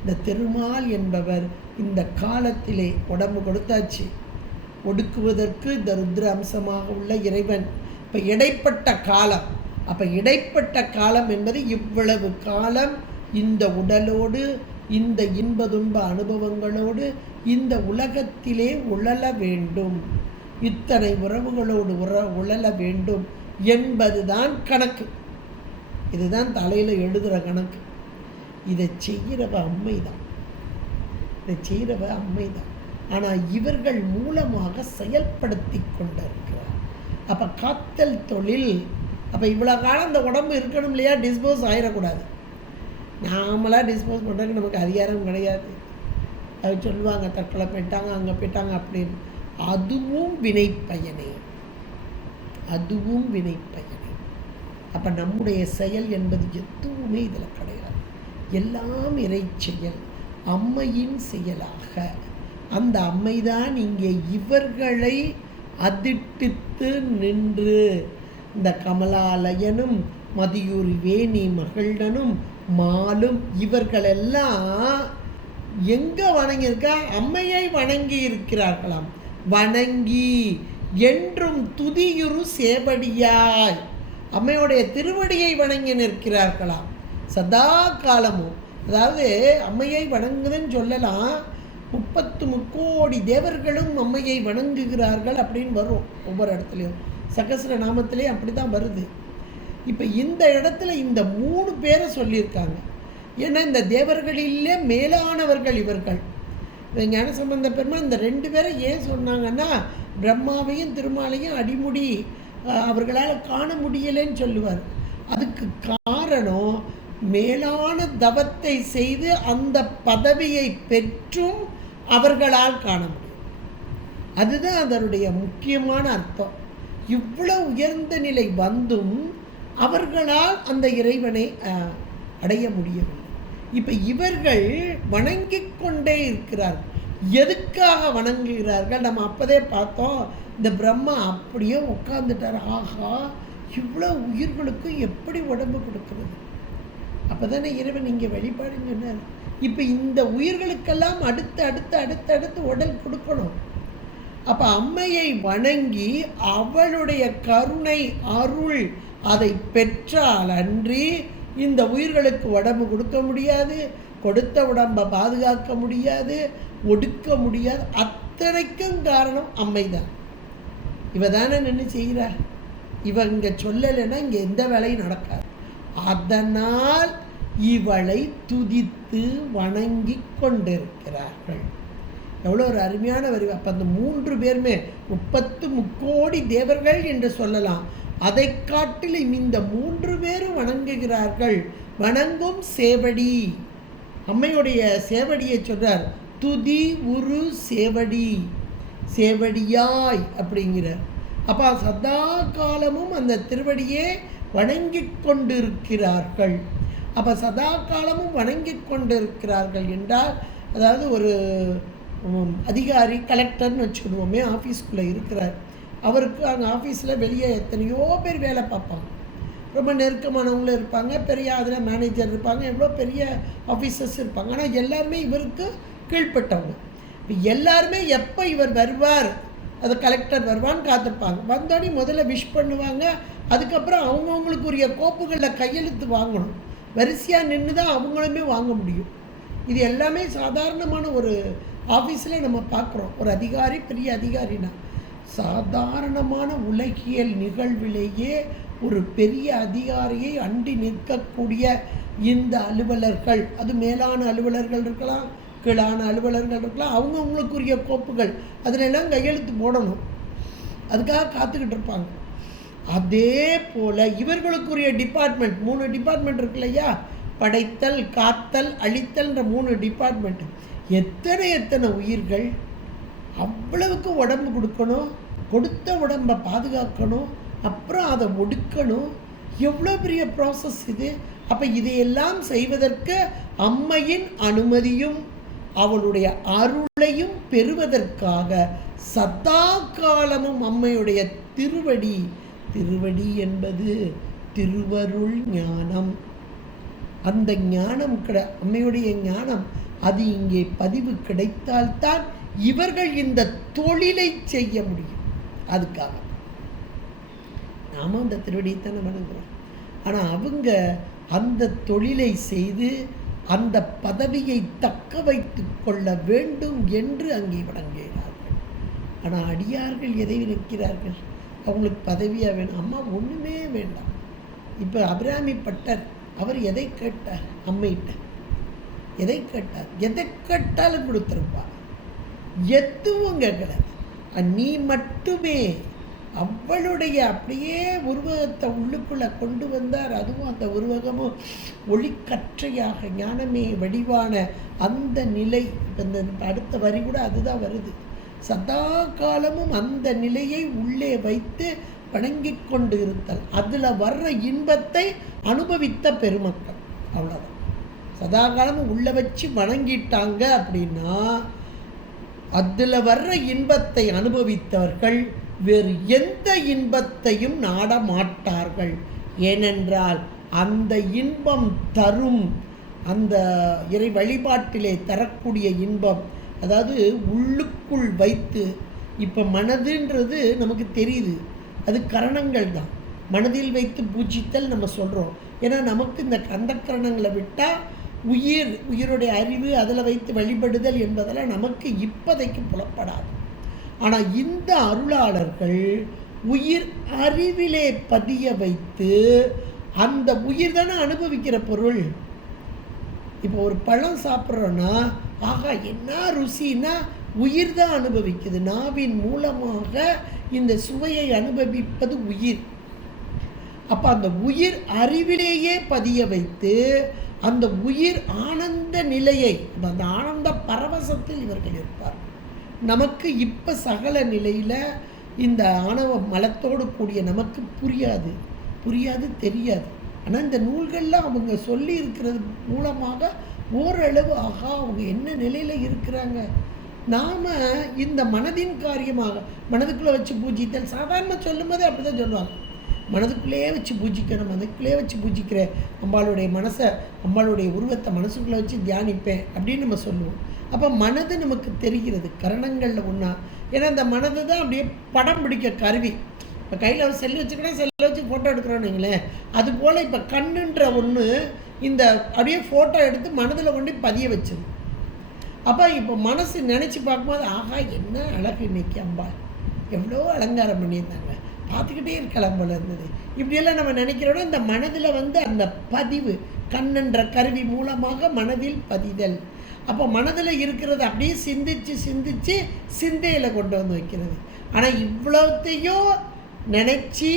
இந்த திருமால் என்பவர் இந்த காலத்திலே உடம்பு கொடுத்தாச்சு, ஒடுக்குவதற்கு இந்த ருத்ர அம்சமாக உள்ள இறைவன். இப்போ இடைப்பட்ட காலம். அப்போ இடைப்பட்ட காலம் என்பது இவ்வளவு காலம் இந்த உடலோடு, இந்த இன்ப துன்ப அனுபவங்களோடு இந்த உலகத்திலே உழல வேண்டும், இத்தனை உறவுகளோடு உழல வேண்டும் என்பதுதான் கணக்கு. இதுதான் தலையில் எழுதுகிற கணக்கு. இதை செய்கிறவ அம்மைதான், இதை செய்கிறவ அம்மைதான். ஆனால் இவர்கள் மூலமாக செயல்படுத்தி கொண்டிருக்கிறார். அப்போ காத்தல் தொழில் அப்போ இவ்வளோ காலம் அந்த உடம்பு இருக்கணும் இல்லையா, டிஸ்போஸ் ஆகிடக்கூடாது. நாமளாக டிஸ்போஸ் பண்ணுறதுக்கு நமக்கு அதிகாரம் கிடையாது. அது சொல்லுவாங்க தற்கொலை போயிட்டாங்க, அங்கே போயிட்டாங்க அப்படின்னு. அதுவும் வினை பயனே, அதுவும் வினை பயனே. அப்போ நம்முடைய செயல் என்பது எதுவுமே இதில் கிடையாது. எல்லாம் இறை செயல், அம்மையின் செயலாக. அந்த அம்மைதான் இங்கே இவர்களை அதிட்டித்து நின்று இந்த கமலாலயனும் மதியூர் வேணி மகிழ்டனும் மாலும் இவர்களெல்லாம் எங்கே வணங்கியிருக்கா, அம்மையை வணங்கி இருக்கிறார்களாம். வணங்கி என்றும் துதியுறு சேவடியாய் அம்மையுடைய திருவடியை வணங்கி நிற்கிறார்களாம் சதா காலமும். அதாவது அம்மையை வணங்குதுன்னு சொல்லலாம், 33 தேவர்களும் அம்மையை வணங்குகிறார்கள் அப்படின்னு வரும் ஒவ்வொரு இடத்துலையும். சகஸ்ர நாமத்திலே அப்படி தான் வருது. இப்போ இந்த இடத்துல இந்த 3 பேரை சொல்லியிருக்காங்க. ஏன்னா இந்த தேவர்களிலே மேலானவர்கள் இவர்கள். ஞானசம்பந்த பெருமாள் இந்த 2 பேரை ஏன் சொன்னாங்கன்னா, பிரம்மாவையும் திருமாலையும் அடிமுடி அவர்களால் காண முடியலைன்னு சொல்லுவார். அதுக்கு காரணம் மேலான தவத்தை செய்து அந்த பதவியை பெற்றும் அவர்களால் காண முடியும். அதுதான் அதனுடைய முக்கியமான அர்த்தம். இவ்வளவு உயர்ந்த நிலை வந்தும் அவர்களால் அந்த இறைவனை அடைய முடியவில்லை. இப்போ இவர்கள் வணங்கி கொண்டே இருக்கிறார்கள். எதுக்காக வணங்குகிறார்கள்? நம்ம அப்போதே பார்த்தோம், இந்த பிரம்மா அப்படியே உட்கார்ந்துட்டார். ஆஹா, இவ்வளோ உயிர்களுக்கும் எப்படி உடம்பு கொடுக்குறது? அப்போ தானே இறைவன் இங்கே வழிபாடுன்னு சொன்னார். இப்போ இந்த உயிர்களுக்கெல்லாம் அடுத்து அடுத்து அடுத்து அடுத்து உடல் கொடுக்கணும். அப்போ அம்மையை வணங்கி அவளுடைய கருணை அருள் அதை பெற்றால் அன்றி இந்த உயிர்களுக்கு உடம்பு கொடுக்க முடியாது, கொடுத்த உடம்பை பாதுகாக்க முடியாது, ஒடுக்க முடியாது. அத்தனைக்கும் காரணம் அம்மைதான். இவ தானே நின்று செய்கிறார். இவ இங்கே சொல்லலைன்னா இங்கே எந்த வேலையும் நடக்காது. அதனால் இவளை துதித்து வணங்கி கொண்டிருக்கிறார்கள். எவ்வளோ ஒரு அருமையான வரி. அப்போ அந்த 3 பேருமே 33 தேவர்கள் என்று சொல்லலாம். அதை காட்டிலும் இந்த 3 பேரும் வணங்குகிறார்கள். வணங்கும் சேவடி, அம்மையுடைய சேவடியை சொல்றார். துதி உரு சேவடி, சேவடியாய் அப்படிங்கிறார். அப்போ சதா காலமும் அந்த திருவடியே வணங்கி கொண்டிருக்கிறார்கள். அப்போ சதா காலமும் வணங்கி கொண்டிருக்கிறார்கள் என்றால், அதாவது ஒரு அதிகாரி கலெக்டர்னு வச்சுக்கிடுவோமே, ஆஃபீஸ்குள்ளே இருக்கிறார். அவருக்கு அங்கே ஆஃபீஸில் வெளியே எத்தனையோ பேர் வேலை பார்ப்பாங்க. ரொம்ப நெருக்கமானவங்களும் இருப்பாங்க, பெரிய அதில் மேனேஜர் இருப்பாங்க, எவ்வளோ பெரிய ஆஃபீஸர்ஸ் இருப்பாங்க. ஆனால் எல்லாருமே இவருக்கு கீழ்பட்டவங்க. இப்போ எல்லாருமே எப்போ இவர் வருவார், அது கலெக்டர் வருவான்னு காத்திருப்பாங்க. வந்தோடனே முதல்ல விஷ் பண்ணுவாங்க. அதுக்கப்புறம் அவங்கவுங்களுக்குரிய கோப்புகளில் கையெழுத்து வாங்கணும். வரிசையாக நின்று தான் அவங்களுமே வாங்க முடியும். இது எல்லாமே சாதாரணமான ஒரு ஆஃபீஸில் நம்ம பார்க்குறோம். ஒரு அதிகாரி, பெரிய அதிகாரினா சாதாரணமான உலகியல் நிகழ்விலேயே ஒரு பெரிய அதிகாரியை அண்டி நிற்கக்கூடிய இந்த அலுவலர்கள், அது மேலான அலுவலர்கள் இருக்கலாம், கீழான அலுவலர்கள் இருக்கலாம், அவங்கவுங்களுக்குரிய கோப்புகள் அதிலெல்லாம் கையெழுத்து போடணும். அதுக்காக காத்துக்கிட்டு இருப்பாங்க. அதே போல் இவர்களுக்குரிய டிபார்ட்மெண்ட், 3 டிபார்ட்மெண்ட் இருக்கு இல்லையா, படைத்தல், காத்தல், அழித்தல்ன்ற 3 டிபார்ட்மெண்ட். எத்தனை உயிர்கள், அவ்வளவுக்கு உடம்பு கொடுக்கணும், கொடுத்த உடம்பை பாதுகாக்கணும், அப்புறம் அதை ஒடுக்கணும். எவ்வளோ பெரிய ப்ராசஸ் இது. அப்போ இதையெல்லாம் செய்வதற்கு அம்மையின் அனுமதியும் அவளுடைய அருளையும் பெறுவதற்காக சதா காலமும் அம்மையுடைய திருவடி, திருவடி என்பது திருவருள் ஞானம். அந்த ஞானம் அம்மையுடைய ஞானம் அது இங்கே பதிவு கிடைத்தால்தான் இவர்கள் இந்த தொழிலை செய்ய முடியும். அதுக்காக நாம அந்த திருவடியைத்தானே வணங்குறோம். ஆனால் அவங்க அந்த தொழிலை செய்து அந்த பதவியை தக்க வைத்து கொள்ள வேண்டும் என்று அங்கே வணங்குகிறார்கள். ஆனால் அடியார்கள் எதை நிற்கிறார்கள்? அவங்களுக்கு பதவியாக வேணும். அம்மா ஒன்றுமே வேண்டாம். இப்போ அபிராமி பட்டர் அவர் எதை கேட்டார்? அம்மையிட்ட எதை கேட்டார்? எதை கேட்டாலும் கொடுத்துருப்பா. எதுவும் கேட்கல. நீ மட்டுமே அவளுடைய அப்படியே உருவகத்தை உள்ளுக்குள்ளே கொண்டு வந்தார். அதுவும் அந்த உருவகமும் ஒளிக்கற்றையாக ஞானமே வடிவான அந்த நிலை. இப்போ இந்த அடுத்த வரி கூட அதுதான் வருது. சதா காலமும் அந்த நிலையை உள்ளே வைத்து வணங்கி கொண்டு இருத்தல், அதில் வர்ற இன்பத்தை அனுபவித்த பெருமக்கள். அவ்வளோதான். சதா காலமும் உள்ள வச்சு வணங்கிட்டாங்க அப்படின்னா அதில் வர்ற இன்பத்தை அனுபவித்தவர்கள் வேறு எந்த இன்பத்தையும் நாட மாட்டார்கள். ஏனென்றால் அந்த இன்பம் தரும், அந்த இறை வழிபாட்டிலே தரக்கூடிய இன்பம், அதாவது உள்ளுக்குள் வைத்து. இப்போ மனதுன்றது நமக்கு தெரியுது, அது கரணங்கள் தான். மனதில் வைத்து பூஜித்தல் நம்ம சொல்கிறோம். ஏன்னா நமக்கு இந்த அந்த கரணங்களை விட்டால் உயிருடைய அறிவு அதில் வைத்து வழிபடுதல் என்பதெல்லாம் நமக்கு இப்போதைக்கு புலப்படாது. ஆனால் இந்த அருளாளர்கள் உயிர் அறிவிலே பதிய வைத்து, அந்த உயிர் தானே அனுபவிக்கிற பொருள். இப்போ ஒரு பழம் சாப்பிட்றோன்னா ஆகா என்ன ருசின்னா உயிர் தான் அனுபவிக்குது. நாவின் மூலமாக இந்த சுவையை அனுபவிப்பது உயிர். அப்போ அந்த உயிர் அறிவிலேயே பதிய வைத்து அந்த உயிர் ஆனந்த நிலையை, அந்த ஆனந்த பரவசத்தில் இவர்கள் இருப்பார். நமக்கு இப்போ சகல நிலையில் இந்த ஆணவ மலத்தோடு கூடிய நமக்கு புரியாது தெரியாது. ஆனால் இந்த நூல்கள்லாம் அவங்க சொல்லி இருக்கிறது மூலமாக ஓரளவு ஆகா அவங்க என்ன நிலையில் இருக்கிறாங்க. நாம் இந்த மனதின் காரியமாக மனதுக்குள்ளே வச்சு பூஜித்தல் சாதாரண சொல்லும் போதே அப்படி தான் சொல்லுவாங்க. மனதுக்குள்ளேயே வச்சு பூஜிக்கணும், மனதுக்குள்ளேயே வச்சு பூஜிக்கிற அம்பாளுடைய மனசை, அம்பாளுடைய உருவத்தை மனசுக்குள்ளே வச்சு தியானிப்பேன் அப்படின்னு நம்ம சொல்லுவோம். அப்போ மனது நமக்கு தெரிகிறது கரணங்களில் ஒன்றா. ஏன்னா அந்த மனது தான் அப்படியே படம் பிடிக்க கருவி. இப்போ கையில் செல்லு வச்சுக்கிட்டே செல்லை வச்சு ஃபோட்டோ எடுக்கிறோன்னு வைங்களேன். அதுபோல் இப்போ கண்ணுன்ற ஒன்று இந்த அப்படியே ஃபோட்டோ எடுத்து மனதில் கொண்டு பதிய வச்சது. அப்போ இப்போ மனசு நினச்சி பார்க்கும்போது ஆகா என்ன அழகு இன்னைக்கு அம்பாள், எவ்வளோ அலங்காரம் பண்ணியிருந்தாங்க, பார்த்துக்கிட்டே இருக்கலாம் போல இருந்தது. இப்படியெல்லாம் நம்ம நினைக்கிறோன்னா இந்த மனதில் அந்த பதிவு கண்ணென்ற கருவி மூலமாக மனதில் பதிதல். அப்போ மனதில் இருக்கிறது அப்படியே சிந்திச்சு சிந்தையில் கொண்டு வந்து வைக்கிறது. ஆனால் இவ்வளோத்தையும் நினச்சி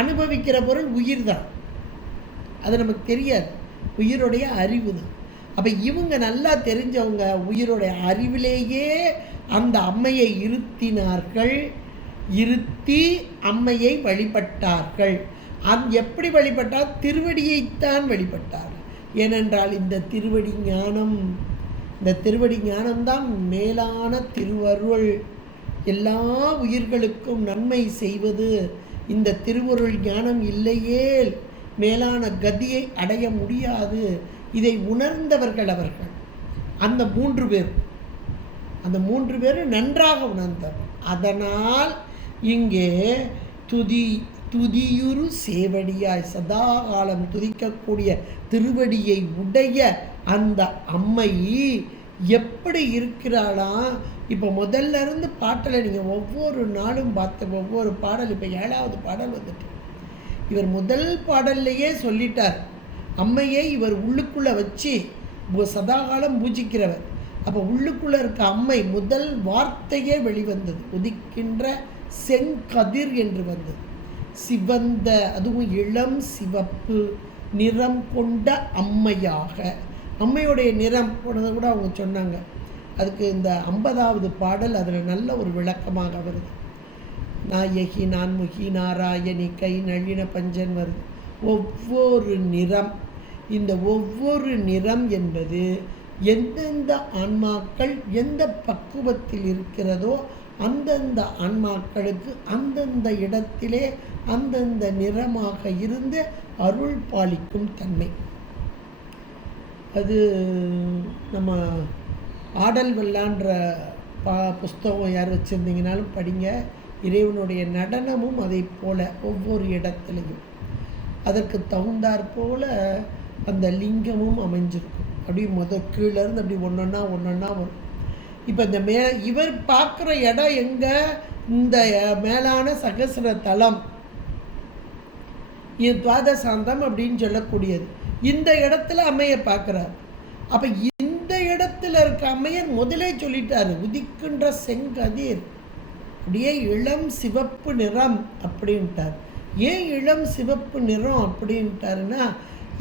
அனுபவிக்கிற பொருள் உயிர் தான். அது நமக்கு தெரியாது, உயிருடைய அறிவு தான். அப்போ இவங்க நல்லா தெரிஞ்சவங்க உயிருடைய அறிவிலேயே அந்த அம்மையை இருத்தி அம்மையை வழிபட்டார்கள். எப்படி வழிபட்டால் திருவடியைத்தான் வழிபட்டார்கள். ஏனென்றால் இந்த திருவடி ஞானம்தான் மேலான திருவருள், எல்லா உயிர்களுக்கும் நன்மை செய்வது. இந்த திருவருள் ஞானம் இல்லையே மேலான கதியை அடைய முடியாது. இதை உணர்ந்தவர்கள் அவர்கள். அந்த மூன்று பேர் நன்றாக உணர்ந்தவர். அதனால் இங்கே துதியுறு சேவடியாய் சதா காலம் துதிக்கக்கூடிய திருவடியை உடைய அந்த அம்மை எப்படி இருக்கிறாளாம். இப்போ முதல்ல இருந்து பாட்டில் நீங்கள் ஒவ்வொரு நாளும் பார்த்த ஒவ்வொரு பாடல், இப்போ 7வது பாடல் வந்துட்டு இவர் முதல் பாடல்லையே சொல்லிட்டார். அம்மையை இவர் உள்ளுக்குள்ளே வச்சு சதாகாலம் பூஜிக்கிறவர். அப்போ உள்ளுக்குள்ளே இருக்க அம்மை முதல் வார்த்தையே வெளிவந்தது. உதிக்கின்ற செங்கதிர் என்று வந்தது. சிவந்த, அதுவும் இளம் சிவப்பு நிறம் கொண்ட அம்மையாக. அம்மையுடைய நிறம் போனதை கூட அவங்க சொன்னாங்க. அதுக்கு இந்த 50வது பாடல் அதில் நல்ல ஒரு விளக்கமாக வருது. நாயகி நான்முகி நாராயணி கை நளின பஞ்சன் வருது. ஒவ்வொரு நிறம், இந்த ஒவ்வொரு நிறம் என்பது எந்தெந்த ஆன்மாக்கள் எந்த பக்குவத்தில் இருக்கிறதோ அந்தந்த ஆன்மாக்களுக்கு அந்தந்த இடத்திலே அந்தந்த நிறமாக இருந்து அருள் பாலிக்கும் தன்மை. அது நம்ம ஆடல் வெள்ளான்ற புஸ்தகம் யார் வச்சுருந்தீங்கனாலும் படிங்க. இறைவனுடைய நடனமும் அதை போல ஒவ்வொரு இடத்துலையும் அதற்கு தகுந்தாற் போல அந்த லிங்கமும் அமைஞ்சிருக்கும். அப்படி கீழேருந்து அப்படி ஒன்றொன்னா வரும். இப்போ இந்த இவர் பார்க்குற இடம் எங்கே? இந்த மேலான சகசிர தலம், இது துவாதசாந்தம் அப்படின்னு சொல்லக்கூடியது. இந்த இடத்துல அம்மையை பார்க்குறார். அப்போ இந்த இடத்துல இருக்க அம்மையர் முதலே சொல்லிட்டாரு, உதிக்கின்ற செங்கதிர். அப்படியே இளம் சிவப்பு நிறம் அப்படின்ட்டார். ஏன் இளம் சிவப்பு நிறம் அப்படின்ட்டாருன்னா,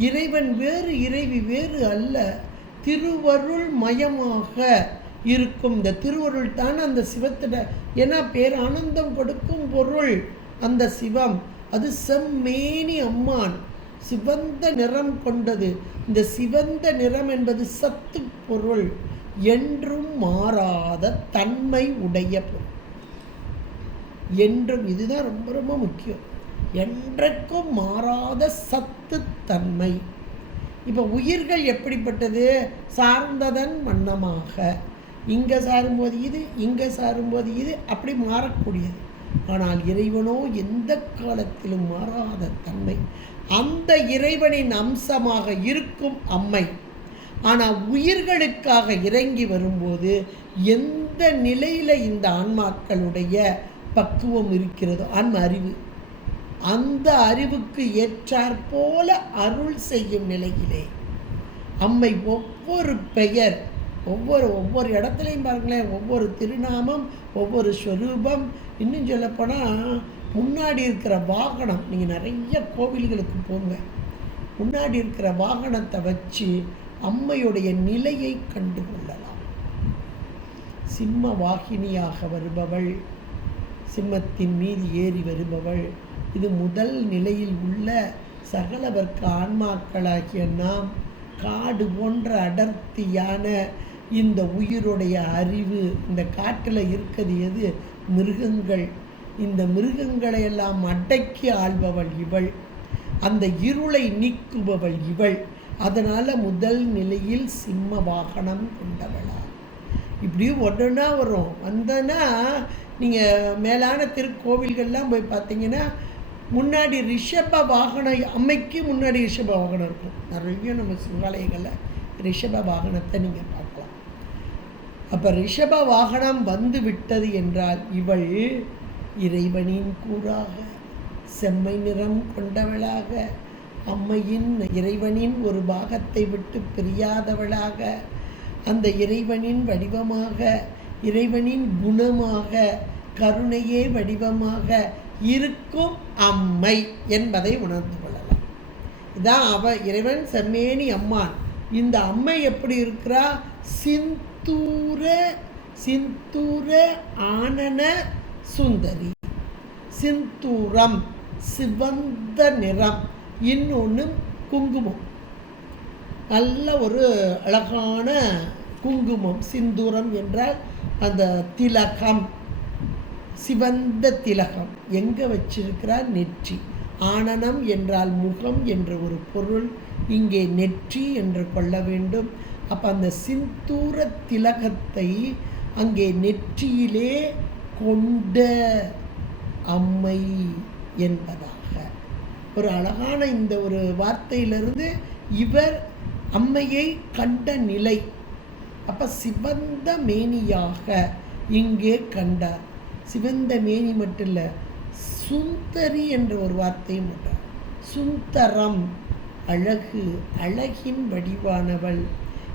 இறைவன் வேறு இறைவி வேறு அல்ல, திருவருள் மயமாக இருக்கும். இந்த திருவருள் தான் அந்த சிவத்திட, ஏன்னா பேரானந்தம் கொடுக்கும் பொருள் அந்த சிவம். அது செம்மேனி அம்மான், சிவந்த நிறம் கொண்டது. இந்த சிவந்த நிறம் என்பது சத்து பொருள், என்றும் மாறாத தன்மை உடைய பொருள். என்றும், இதுதான் ரொம்ப ரொம்ப முக்கியம், என்றைக்கும் மாறாத சத்து தன்மை. இப்போ உயிர்கள் எப்படிப்பட்டது? சார்ந்ததன் வண்ணமாக, இங்கே சாரும்போது இது, இங்கே சாரும்போது இது, அப்படி மாறக்கூடியது. ஆனால் இறைவனோ எந்த காலத்திலும் மாறாத தன்மை. அந்த இறைவனின் அம்சமாக இருக்கும் அம்மை. ஆனால் உயிர்களுக்காக இறங்கி வரும்போது எந்த நிலையில் இந்த ஆன்மாக்களுடைய பக்குவம் இருக்கிறதோ, ஆன்ம அறிவு, அந்த அறிவுக்கு ஏற்றாற்போல அருள் செய்யும் நிலையிலே அம்மை ஒவ்வொரு பெயர், ஒவ்வொரு இடத்துலையும் பாருங்களேன், ஒவ்வொரு திருநாமம், ஒவ்வொரு ஸ்வரூபம். இன்னும் சொல்லப்போனால் முன்னாடி இருக்கிற வாகனம், நீங்கள் நிறைய கோவில்களுக்கு போங்க, முன்னாடி இருக்கிற வாகனத்தை வச்சு அம்மையுடைய நிலையை கண்டு கொள்ளலாம். சிம்ம வாகினியாக வருபவள், சிம்மத்தின் மீது ஏறி வருபவள். இது முதல் நிலையில் உள்ள சகலவர்க்க ஆன்மாக்களாகிய நாம் காடு போன்ற அடர்த்தியான இந்த உயிருடைய அறிவு. இந்த காட்டில் இருக்கிறது எது? மிருகங்கள். இந்த மிருகங்களை எல்லாம் அடக்கி ஆள்பவள் இவள், அந்த இருளை நீக்குபவள் இவள். அதனால் முதல் நிலையில் சிம்ம வாகனம் கொண்டவளா. இப்படி ஒன்றுனா வரும். வந்தனா நீங்கள் மேலான திருக்கோவில்கள்லாம் போய் பார்த்தீங்கன்னா முன்னாடி ரிஷப வாகனம், அம்மைக்கு முன்னாடி ரிஷப வாகனம் இருக்கும். நிறைய நம்ம சிவாலயங்களில் ரிஷப வாகனத்தை நீங்கள் பார்க்கலாம். அப்போ ரிஷப வாகனம் வந்து விட்டது என்றால் இவள் இறைவனின் கூறாக, செம்மை நிறம் கொண்டவளாக, அம்மையின் இறைவனின் ஒரு பாகத்தை விட்டு பிரியாதவளாக, அந்த இறைவனின் வடிவமாக, இறைவனின் குணமாக, கருணையே வடிவமாக இருக்கும் அம்மை என்பதை உணர்ந்து கொள்ளலாம். இதான் இறைவன் செம்மேனி அம்மான். இந்த அம்மை எப்படி இருக்கிறா? சிந்தூர ஆனன சுந்தரி. சிந்தூரம் சிவந்த நிறம், இன்னொன்று குங்குமம், நல்ல ஒரு அழகான குங்குமம். சிந்தூரம் என்றால் அந்த திலகம், சிவந்த திலகம். எங்கே வச்சிருக்கிறார்? நெற்றி. ஆனனம் என்றால் முகம் என்ற ஒரு பொருள், இங்கே நெற்றி என்று கொள்ள வேண்டும். அப்போ அந்த சிந்தூர திலகத்தை அங்கே நெற்றியிலே கொண்ட அம்மை என்பதாக ஒரு அழகான இந்த ஒரு வார்த்தையிலிருந்து இவர் அம்மையை கண்ட நிலை. அப்போ சிவந்த மேனியாக இங்கே கண்டார். சிவந்த மேனி மட்டும் இல்லை, சுந்தரி என்ற ஒரு வார்த்தையும் உண்டார். சுந்தரம் அழகு, அழகின் வடிவானவள்.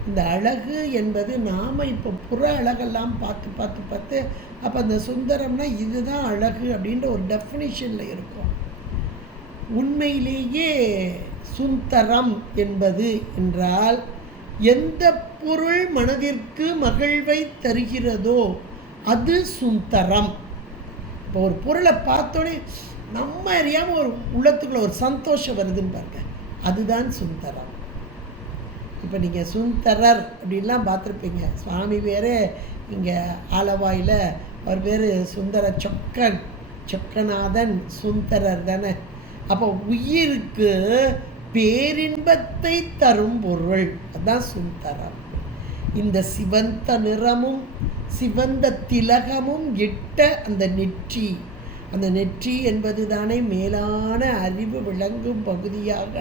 இந்த அழகு என்பது நாம் இப்போ புற அழகெல்லாம் பார்த்து அப்போ அந்த சுந்தரம்னா இதுதான் அழகு அப்படின்ற ஒரு டெஃபினிஷனில் இருக்கும். உண்மையிலேயே சுந்தரம் என்பது என்றால் எந்த பொருள் மனதிற்கு மகிழ்வை தருகிறதோ அது சுந்தரம். இப்போ ஒரு பொருளை பார்த்தோன்னே நம்ம அறியாமல் ஒரு உள்ளத்துக்குள்ள ஒரு சந்தோஷம் வருதுன்னு பாருங்க, அதுதான் சுந்தரம். இப்போ நீங்கள் சுந்தரர் அப்படின்லாம் பார்த்துருப்பீங்க. சுவாமி பேர் இங்கே ஆலவாயில் அவர் பேர் சுந்தர சொக்கநாதன் சுந்தரர் தானே. அப்போ உயிருக்கு பேரின்பத்தை தரும் பொருள் அதுதான் சுந்தரம். இந்த சிவந்த நிறமும் சிவந்த திலகமும் இட்ட அந்த நெற்றி, அந்த நெற்றி என்பது தானே மேலான அறிவு விளங்கும் பகுதியாக.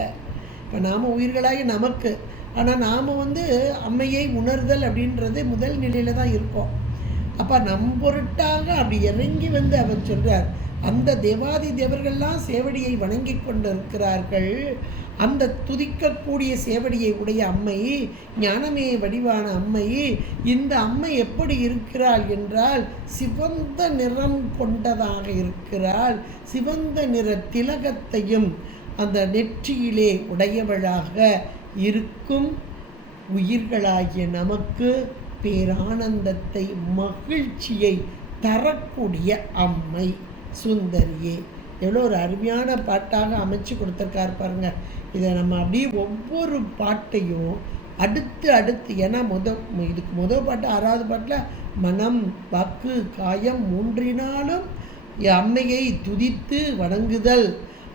இப்போ நாம் உயிர்களாகி நமக்கு, ஆனால் நாம் அம்மையை உணர்தல் அப்படின்றது முதல் நிலையில் தான் இருக்கோம். அப்போ நம் பொருட்டாக அப்படி இறங்கி அவர் சொல்கிறார், அந்த தேவாதி தேவர்கள்லாம் சேவடியை வணங்கி கொண்டிருக்கிறார்கள். அந்த துதிக்கக்கூடிய சேவடியை உடைய அம்மை, ஞானமே வடிவான அம்மை, இந்த அம்மை எப்படி இருக்கிறாள் என்றால் சிவந்த நிறம் கொண்டதாக இருக்கிறாள். சிவந்த நிற திலகத்தையும் அந்த நெற்றியிலே உடையவளாக இருக்கும். உயிர்களாகிய நமக்கு பேரானந்தத்தை, மகிழ்ச்சியை தரக்கூடிய அம்மை சுந்தரியே. எவ்வளோ ஒரு அருமையான பாட்டாக அமைச்சு கொடுத்துருக்காரு பாருங்க. இதை நம்ம அப்படியே ஒவ்வொரு பாட்டையும் அடுத்து ஏன்னா இதுக்கு முதல் பாட்டு 6வது பாட்டில் மனம் வாக்கு காயம் மூன்றினாலும் அம்மையை துதித்து வணங்குதல்.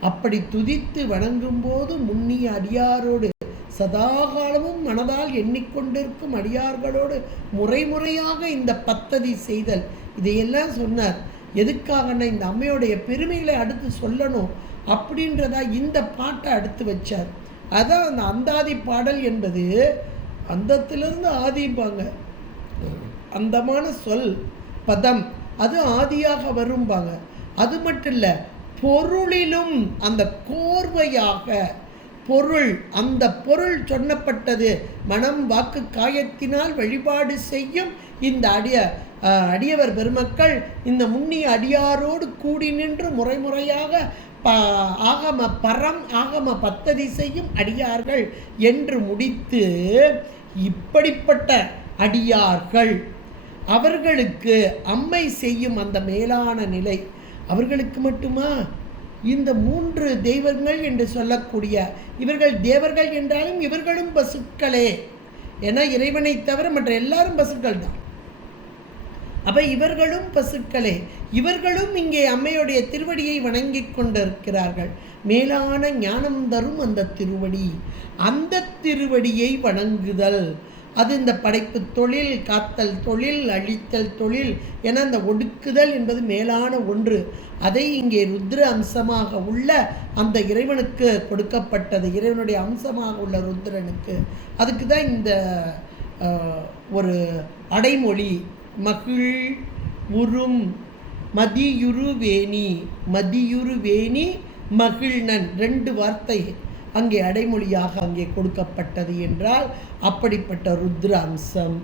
அப்படி துதித்து வணங்கும்போது முன்னிய அடியாரோடு சதாகாலமும் மனதால் எண்ணிக்கொண்டிருக்கும் அடியார்களோடு முறையாக இந்த பத்ததி செய்தல். இதையெல்லாம் சொன்னார். எதுக்காகன்னா இந்த அம்மையோடைய பெருமைகளை அடுத்து சொல்லணும் அப்படின்றதா இந்த பாட்டை அடுத்து வச்சார். அதான் அந்த அந்தாதி பாடல் என்பது அந்தத்திலிருந்து ஆதிப்பாங்க. அந்தமான சொல் பதம் அது ஆதியாக வரும்பாங்க. அது மட்டும் இல்லை, பொருளிலும் அந்த கோர்வையாக பொருள், அந்த பொருள் சொன்னப்பட்டது. மனம் வாக்கு காயத்தினால் வழிபாடு செய்யும் இந்த அடியவர் பெருமக்கள் இந்த முன்னிய அடியாரோடு கூடி நின்று முறையாக ஆகம பத்ததி செய்யும் அடியார்கள் என்று முடித்து, இப்படிப்பட்ட அடியார்கள் அவர்களுக்கு அம்மை செய்யும் அந்த மேலான நிலை அவர்களுக்கு மட்டுமா? இந்த 3 தெய்வங்கள் என்று சொல்லக்கூடிய இவர்கள் தேவர்கள் என்றாலும் இவர்களும் பசுக்களே. ஏன்னா இறைவனை தவிர மற்ற எல்லாரும் பசுக்கள் தான். அப்போ இவர்களும் பசுக்களே. இவர்களும் இங்கே அம்மையுடைய திருவடியை வணங்கி கொண்டிருக்கிறார்கள். மேலான ஞானம் தரும் அந்த திருவடி, அந்த திருவடியை வணங்குதல். அது இந்த படைப்பு தொழில், காத்தல் தொழில், அழித்தல் தொழில் என அந்த ஒடுக்குதல் என்பது மேலான ஒன்று. அதை இங்கே ருத்ர அம்சமாக உள்ள அந்த இறைவனுக்கு கொடுக்கப்பட்டது. இறைவனுடைய அம்சமாக உள்ள ருத்ரனுக்கு. அதுக்கு தான் இந்த ஒரு அடைமொழி மகிழ் உறும் மதியுருவேணி. மதியுருவேணி மகிழ்நன் 2 வார்த்தை அங்கே அடைமொழியாக அங்கே கொடுக்கப்பட்டது என்றால் அப்படிப்பட்ட ருத்ர அம்சம்.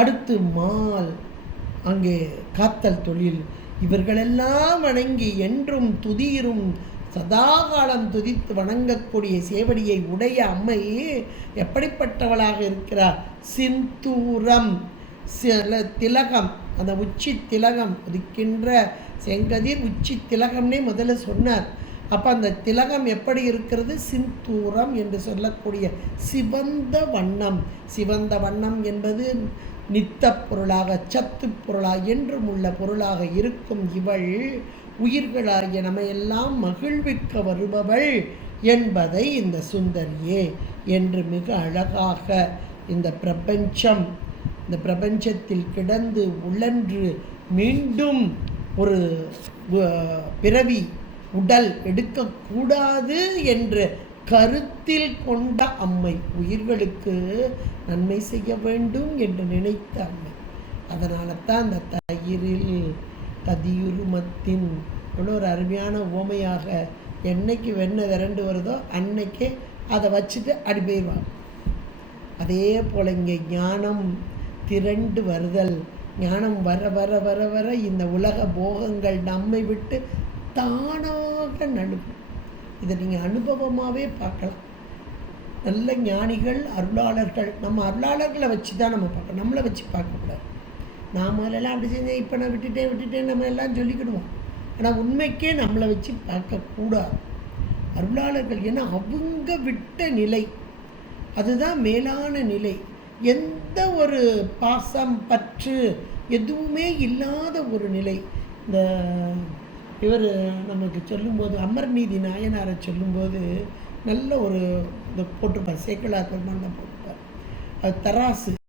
அடுத்து மால், அங்கே காத்தல் தொழில். இவர்களெல்லாம் வணங்கி என்றும் துதிரும் சதாகாலம் துதித்து வணங்கக்கூடிய சேவடியை உடைய அம்மை எப்படிப்பட்டவளாக இருக்கிறார்? சிந்தூரம் திலகம், அந்த உச்சி திலகம் உதிக்கின்ற செங்கதிர் உச்சி திலகம்னே முதல்ல சொன்னார். அப்போ அந்த திலகம் எப்படி இருக்கிறது? சிந்தூரம் என்று சொல்லக்கூடிய சிவந்த வண்ணம். சிவந்த வண்ணம் என்பது நித்த பொருளாக, சத்து பொருளாக, என்றும் உள்ள பொருளாக இருக்கும் இவள் உயிர்களாகிய நம்மையெல்லாம் மகிழ்விக்க வருபவள் என்பதை இந்த சுந்தரியே என்று மிக அழகாக இந்த பிரபஞ்சத்தில் கிடந்து உழன்று மீண்டும் ஒரு பிறவி உடல் எடுக்கக்கூடாது என்று கருத்தில் கொண்ட அம்மை, உயிர்களுக்கு நன்மை செய்ய வேண்டும் என்று நினைத்த அம்மை. அதனால தான் அந்த தயிரில் கதியுருமத்தின் ஒரு அருமையான ஓமையாக என்னைக்கு வெண்ணெய் திரண்டு வருதோ அன்னைக்கே அதை வச்சுட்டு அடி போயிடுவாங்க. அதே போல் இங்கே ஞானம் திரண்டு வருதல். ஞானம் வர வர வர வர இந்த உலக போகங்கள் நம்மை விட்டு தானாக நழுவும். இதை நீங்கள் அனுபவமாகவே பார்க்கலாம். நல்ல ஞானிகள், அருளாளர்கள், நம்ம அருளாளர்களை வச்சு தான் நம்ம பார்க்கணும், நம்மளை வச்சு பார்க்கக்கூடாது. நான் முதலெல்லாம் அப்படி செஞ்சேன், இப்போ நான் விட்டுட்டேன் நம்ம எல்லாம் சொல்லிக்கிடுவோம். ஆனால் உண்மைக்கே நம்மளை வச்சு பார்க்கக்கூடாது. அருளாளர்கள் ஏன்னா அவங்க விட்ட நிலை அதுதான் மேலான நிலை. எந்த ஒரு பாசம் பற்று எதுவுமே இல்லாத ஒரு நிலை. இந்த இவர் நமக்கு சொல்லும்போது அமர்நீதி நாயனாரை சொல்லும்போது நல்ல ஒரு இதை போட்டிருப்பார். சேக்கலார் பெருமான் தான் போட்டிருப்பார். அது தராசு